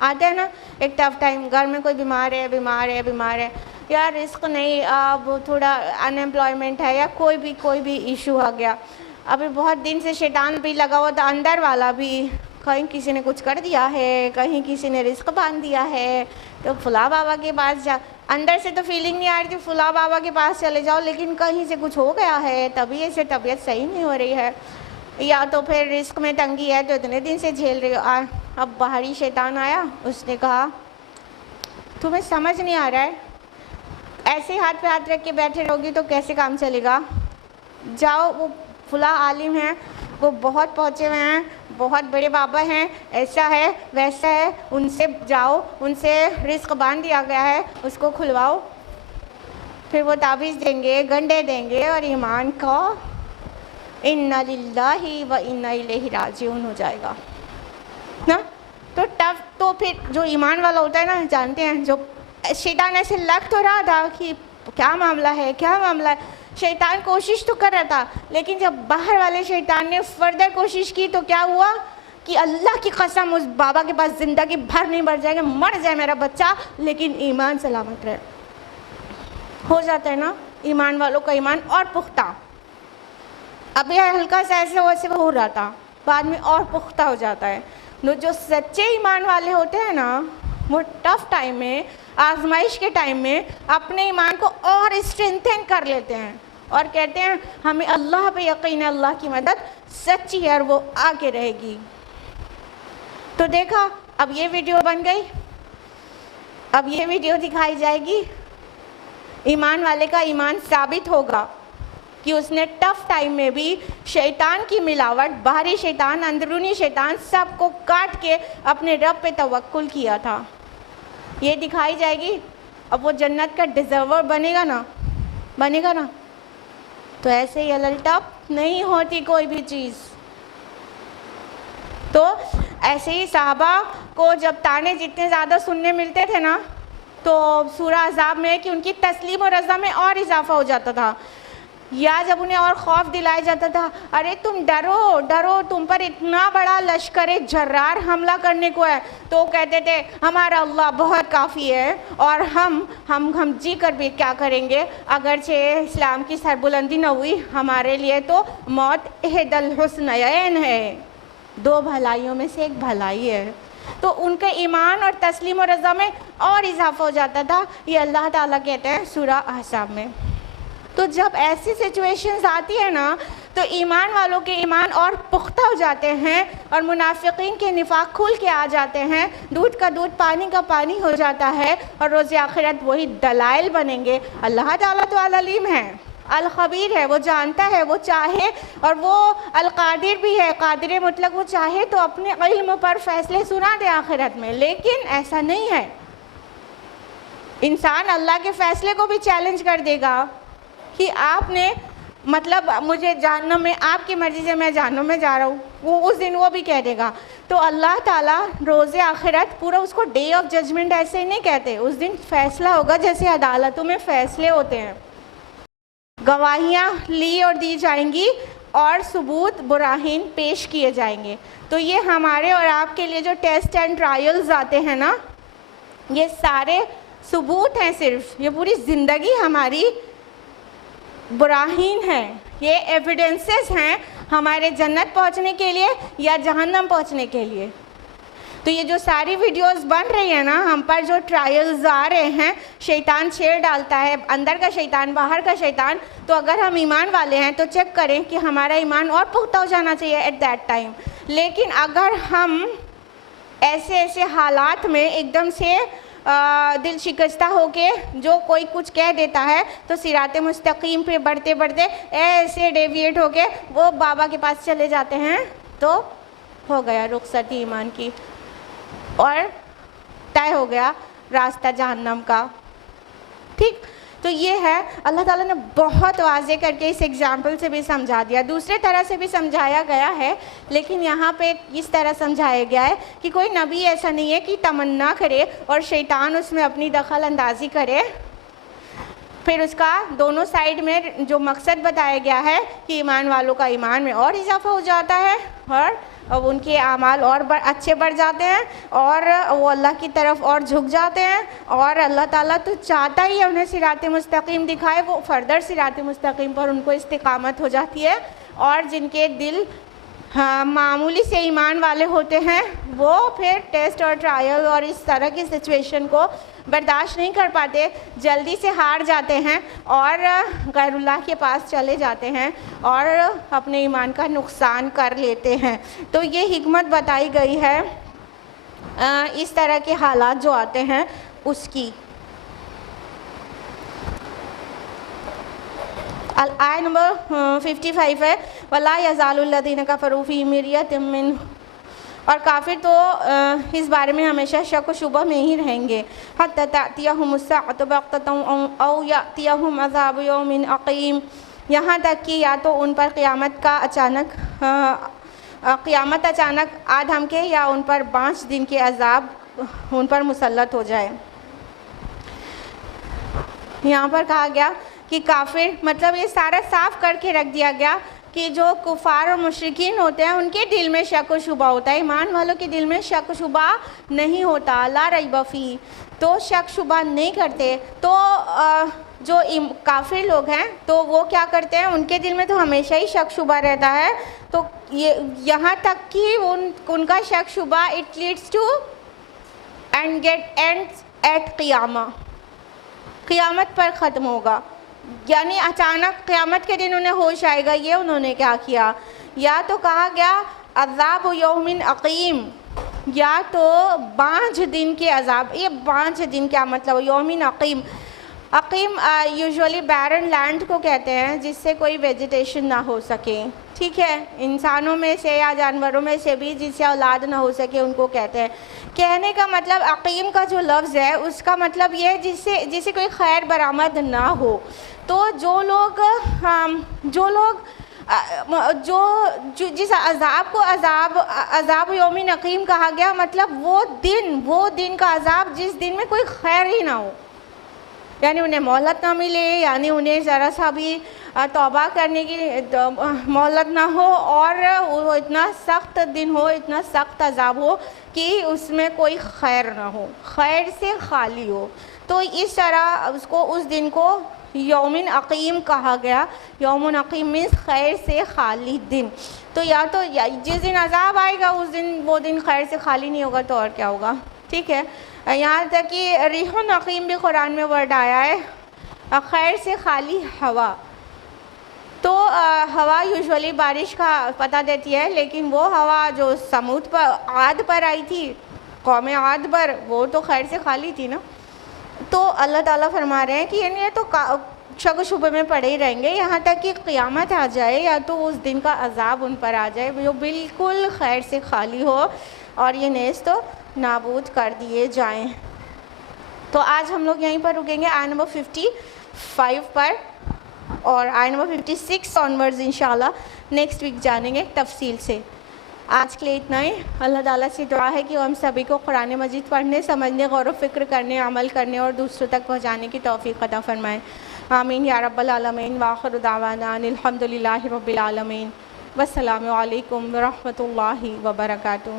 آتے ہیں نا ایک ٹف ٹائم، گھر میں کوئی بیمار ہے، یا رزق نہیں، اب تھوڑا ان امپلائمنٹ ہے، یا کوئی بھی ایشو آ گیا. ابھی بہت دن سے شیطان بھی لگا ہوا تھا، اندر والا بھی، کہیں کسی نے کچھ کر دیا ہے، کہیں کسی نے رزق باندھ دیا ہے، تو فلاں بابا کے پاس جا. اندر سے تو فیلنگ نہیں آ رہی تھی فلاں بابا کے پاس چلے جاؤ، لیکن کہیں سے کچھ ہو گیا ہے، طبیعت سے طبیعت صحیح نہیں ہو رہی ہے، یا تو پھر رزق میں تنگی ہے تو اتنے دن سے جھیل رہی ہو. اب باہری شیطان آیا، اس نے کہا تمہیں سمجھ نہیں آ رہا ہے، ایسے ہاتھ پہ ہاتھ رکھ کے بیٹھے رہو گی تو کیسے کام چلے گا. جاؤ، وہ فلاں عالم ہیں، وہ بہت پہنچے ہوئے ہیں، بہت بڑے بابا ہیں، ایسا ہے ویسا ہے، ان سے جاؤ، ان سے رزق باندھ دیا گیا ہے، اس کو کھلواؤ. پھر وہ تعویذ دیں گے، گنڈے دیں گے، اور ایمان کا اِنَّا لِلَّهِ وَإِنَّا إِلَيْهِ رَاجِعُونَ ہو جائے گا نا. تو ٹف تو پھر جو ایمان والا ہوتا ہے نا، جانتے ہیں، جو شیطان ایسے لگ تو رہا تھا کہ کیا معاملہ ہے، شیطان کوشش تو کر رہا تھا، لیکن جب باہر والے شیطان نے فردر کوشش کی تو کیا ہوا کہ اللہ کی قسم اس بابا کے پاس زندگی بھر نہیں بڑھ جائے گا، مر جائے میرا بچہ لیکن ایمان سلامت رہے. ہو جاتا ہے نا ایمان والوں کا ایمان اور پختہ. اب یہ ہلکا سا ایسے ویسے ہو رہا تھا، بعد میں اور پختہ ہو جاتا ہے. جو سچے ایمان والے ہوتے ہیں نا، وہ ٹف ٹائم میں، آزمائش کے ٹائم میں اپنے ایمان کو اور اسٹرینتھن کر لیتے ہیں اور کہتے ہیں ہمیں اللہ پہ یقین ہے، اللہ کی مدد سچی ہے اور وہ آگے رہے گی. تو دیکھا، اب یہ ویڈیو بن گئی، اب یہ ویڈیو دکھائی جائے گی. ایمان والے کا ایمان ثابت ہوگا کہ اس نے ٹف ٹائم میں بھی شیطان کی ملاوٹ، باہری شیطان، اندرونی شیطان، سب کو کاٹ کے اپنے رب پہ توکل کیا تھا. یہ دکھائی جائے گی. اب وہ جنت کا ڈیزرور بنے گا نا. تو ایسے ہی الٹپ نہیں ہوتی کوئی بھی چیز. تو ایسے ہی صحابہ کو جب تانے جتنے زیادہ سننے ملتے تھے نا، تو سورہ احزاب میں کہ ان کی تسلیم و رضا میں اور اضافہ ہو جاتا تھا، یا جب انہیں اور خوف دلایا جاتا تھا، ارے تم ڈرو ڈرو، تم پر اتنا بڑا لشکر جرار حملہ کرنے کو ہے، تو وہ کہتے تھے ہمارا اللہ بہت کافی ہے، اور ہم جی کر بھی کیا کریں گے، اگرچہ اسلام کی سربلندی نہ ہوئی ہمارے لیے تو موت احد الحسنین ہے، دو بھلائیوں میں سے ایک بھلائی ہے۔ تو ان کے ایمان اور تسلیم و رضا میں اور اضافہ ہو جاتا تھا، یہ اللہ تعالیٰ کہتے ہیں سورہ احزاب میں۔ تو جب ایسی سچویشنز آتی ہے نا تو ایمان والوں کے ایمان اور پختہ ہو جاتے ہیں، اور منافقین کے نفاق کھل کے آ جاتے ہیں، دودھ کا دودھ پانی کا پانی ہو جاتا ہے، اور روز آخرت وہی دلائل بنیں گے۔ اللہ تعالیٰ تو العلیم ہے، الخبیر ہے، وہ جانتا ہے، وہ چاہے، اور وہ القادر بھی ہے، قادر مطلق، وہ چاہے تو اپنے علم پر فیصلے سنا دے آخرت میں، لیکن ایسا نہیں ہے۔ انسان اللہ کے فیصلے کو بھی چیلنج کر دے گا کہ آپ نے مطلب مجھے جہنم میں، آپ کی مرضی سے میں جہنم میں جا رہا ہوں، وہ اس دن وہ بھی کہہ دے گا۔ تو اللہ تعالیٰ روز آخرت پورا اس کو ڈے آف ججمنٹ ایسے ہی نہیں کہتے، اس دن فیصلہ ہوگا جیسے عدالتوں میں فیصلے ہوتے ہیں، گواہیاں لی اور دی جائیں گی اور ثبوت براہین پیش کیے جائیں گے۔ تو یہ ہمارے اور آپ کے لیے جو ٹیسٹ اینڈ ٹرائلز آتے ہیں نا، یہ سارے ثبوت ہیں، صرف یہ پوری زندگی ہماری براہین ہیں، یہ ایویڈنسز ہیں ہمارے جنت پہنچنے کے لیے یا جہنم پہنچنے کے لیے۔ تو یہ جو ساری ویڈیوز بن رہی ہیں نا، ہم پر جو ٹرائلز آ رہے ہیں، شیطان چھیڑ ڈالتا ہے، اندر کا شیطان باہر کا شیطان، تو اگر ہم ایمان والے ہیں تو چیک کریں کہ ہمارا ایمان اور پختہ ہو جانا چاہیے ایٹ دیٹ ٹائم۔ لیکن اگر ہم ایسے حالات میں ایک دم سے دل شکستہ ہو کے جو کوئی کچھ کہہ دیتا ہے تو صراط مستقیم پہ بڑھتے بڑھتے ایسے ڈیویٹ ہو کے وہ بابا کے پاس چلے جاتے ہیں، تو ہو گیا رخصتی ایمان کی، اور طے ہو گیا راستہ جہنم کا۔ ٹھیک، تو یہ ہے، اللہ تعالیٰ نے بہت واضح کر کے اس ایگزامپل سے بھی سمجھا دیا، دوسرے طرح سے بھی سمجھایا گیا ہے، لیکن یہاں پہ اس طرح سمجھایا گیا ہے کہ کوئی نبی ایسا نہیں ہے کہ تمنا کرے اور شیطان اس میں اپنی دخل اندازی کرے، پھر اس کا دونوں سائیڈ میں جو مقصد بتایا گیا ہے کہ ایمان والوں کا ایمان میں اور اضافہ ہو جاتا ہے، اور ان کے اعمال اور اچھے بڑھ جاتے ہیں، اور وہ اللہ کی طرف اور جھک جاتے ہیں، اور اللہ تعالیٰ تو چاہتا ہی ہے انہیں صراط مستقیم دکھائے، وہ فردر صراط مستقیم پر ان کو استقامت ہو جاتی ہے، اور جن کے دل معمولی سے ایمان والے ہوتے ہیں وہ پھر ٹیسٹ اور ٹرائل اور اس طرح کی سچویشن کو برداشت نہیں کر پاتے، جلدی سے ہار جاتے ہیں اور غیر اللہ کے پاس چلے جاتے ہیں اور اپنے ایمان کا نقصان کر لیتے ہیں۔ تو یہ حکمت بتائی گئی ہے اس طرح کے حالات جو آتے ہیں اس کی۔ آیت نمبر 55 ہے، وَلَا يَزَالُ الَّذِينَ كَفَرُوا فِي مِرْيَةٍ مِّنْهُ، اور کافر تو اس بارے میں ہمیشہ شک و شبہ میں ہی رہیں گے، حَتَّى تَأْتِيَهُمُ السَّاعَةُ بَغْتَةً أَوْ يَأْتِيَهُمْ عَذَابُ يَوْمٍ عَقِيمٍ، یہاں تک کہ یا تو ان پر قیامت اچانک آ دھمکے یا ان پر 5 دن کے عذاب ان پر مسلط ہو جائے۔ یہاں پر کہا گیا کہ کافر، مطلب یہ سارا صاف کر کے رکھ دیا گیا کہ جو کفار اور مشرکین ہوتے ہیں ان کے دل میں شک و شبہ ہوتا ہے، ایمان والوں کے دل میں شک و شبہ نہیں ہوتا، لا ریب فیہ، تو شک شبہ نہیں کرتے۔ تو جو کافر لوگ ہیں تو وہ کیا کرتے ہیں، ان کے دل میں تو ہمیشہ ہی شک شبہ رہتا ہے، تو یہاں تک کہ ان کا شک شبہ it leads to and get ends at قیامہ، قیامت پر ختم ہوگا، یعنی اچانک قیامت کے دن انہیں ہوش آئے گا یہ انہوں نے کیا کیا۔ یا تو کہا گیا عذاب یوم عقیم، یا تو 5 دن کے عذاب۔ یہ 5 دن کیا مطلب، یوم عقیم، عقیم یوزولی بیرن لینڈ کو کہتے ہیں جس سے کوئی ویجیٹیشن نہ ہو سکے، ٹھیک ہے، انسانوں میں سے یا جانوروں میں سے بھی جس سے اولاد نہ ہو سکے ان کو کہتے ہیں۔ کہنے کا مطلب عقیم کا جو لفظ ہے اس کا مطلب یہ ہے جس سے کوئی خیر برآمد نہ ہو۔ تو جو لوگ جس عذاب کو عذاب یوم نقیم کہا گیا، مطلب وہ دن کا عذاب جس دن میں کوئی خیر ہی نہ ہو، یعنی انہیں مہلت نہ ملے، یعنی انہیں ذرا سا بھی توبہ کرنے کی مہلت نہ ہو، اور وہ اتنا سخت دن ہو، اتنا سخت عذاب ہو کہ اس میں کوئی خیر نہ ہو، خیر سے خالی ہو۔ تو اس طرح اس دن کو یوم عقیم کہا گیا۔ یوم عقیم مینس خیر سے خالی دن۔ تو جس دن عذاب آئے گا اس دن وہ دن خیر سے خالی نہیں ہوگا تو اور کیا ہوگا، ٹھیک ہے۔ یہاں تک کہ ریح عقیم بھی قرآن میں ورڈ آیا ہے، خیر سے خالی ہوا۔ تو ہوا یوزولی بارش کا پتہ دیتی ہے، لیکن وہ ہوا جو سمود پر عاد پر آئی تھی، قوم عاد پر، وہ تو خیر سے خالی تھی نا۔ تو اللہ تعالیٰ فرما رہے ہیں کہ یہ تو شک و شبہ میں پڑے ہی رہیں گے یہاں تک کہ قیامت آ جائے، یا تو اس دن کا عذاب ان پر آ جائے جو بالکل خیر سے خالی ہو اور یہ نیز تو نابود کر دیے جائیں۔ تو آج ہم لوگ یہیں پر رکیں گے آیت نمبر 55 پر، اور آیت نمبر 56 آنورڈز انشاءاللہ نیکسٹ ویک جانیں گے تفصیل سے۔ آج کے لیے اتنا ہی۔ اللہ تعالیٰ سے دعا ہے کہ ہم سبھی کو قرآن مجید پڑھنے، سمجھنے، غور و فکر کرنے، عمل کرنے اور دوسروں تک پہنچانے کی توفیق عطا فرمائے۔ آمین یا رب العالمین۔ وآخر دعوانا الحمدللہ رب العالمین۔ والسلام علیکم ورحمۃ اللہ وبرکاتہ۔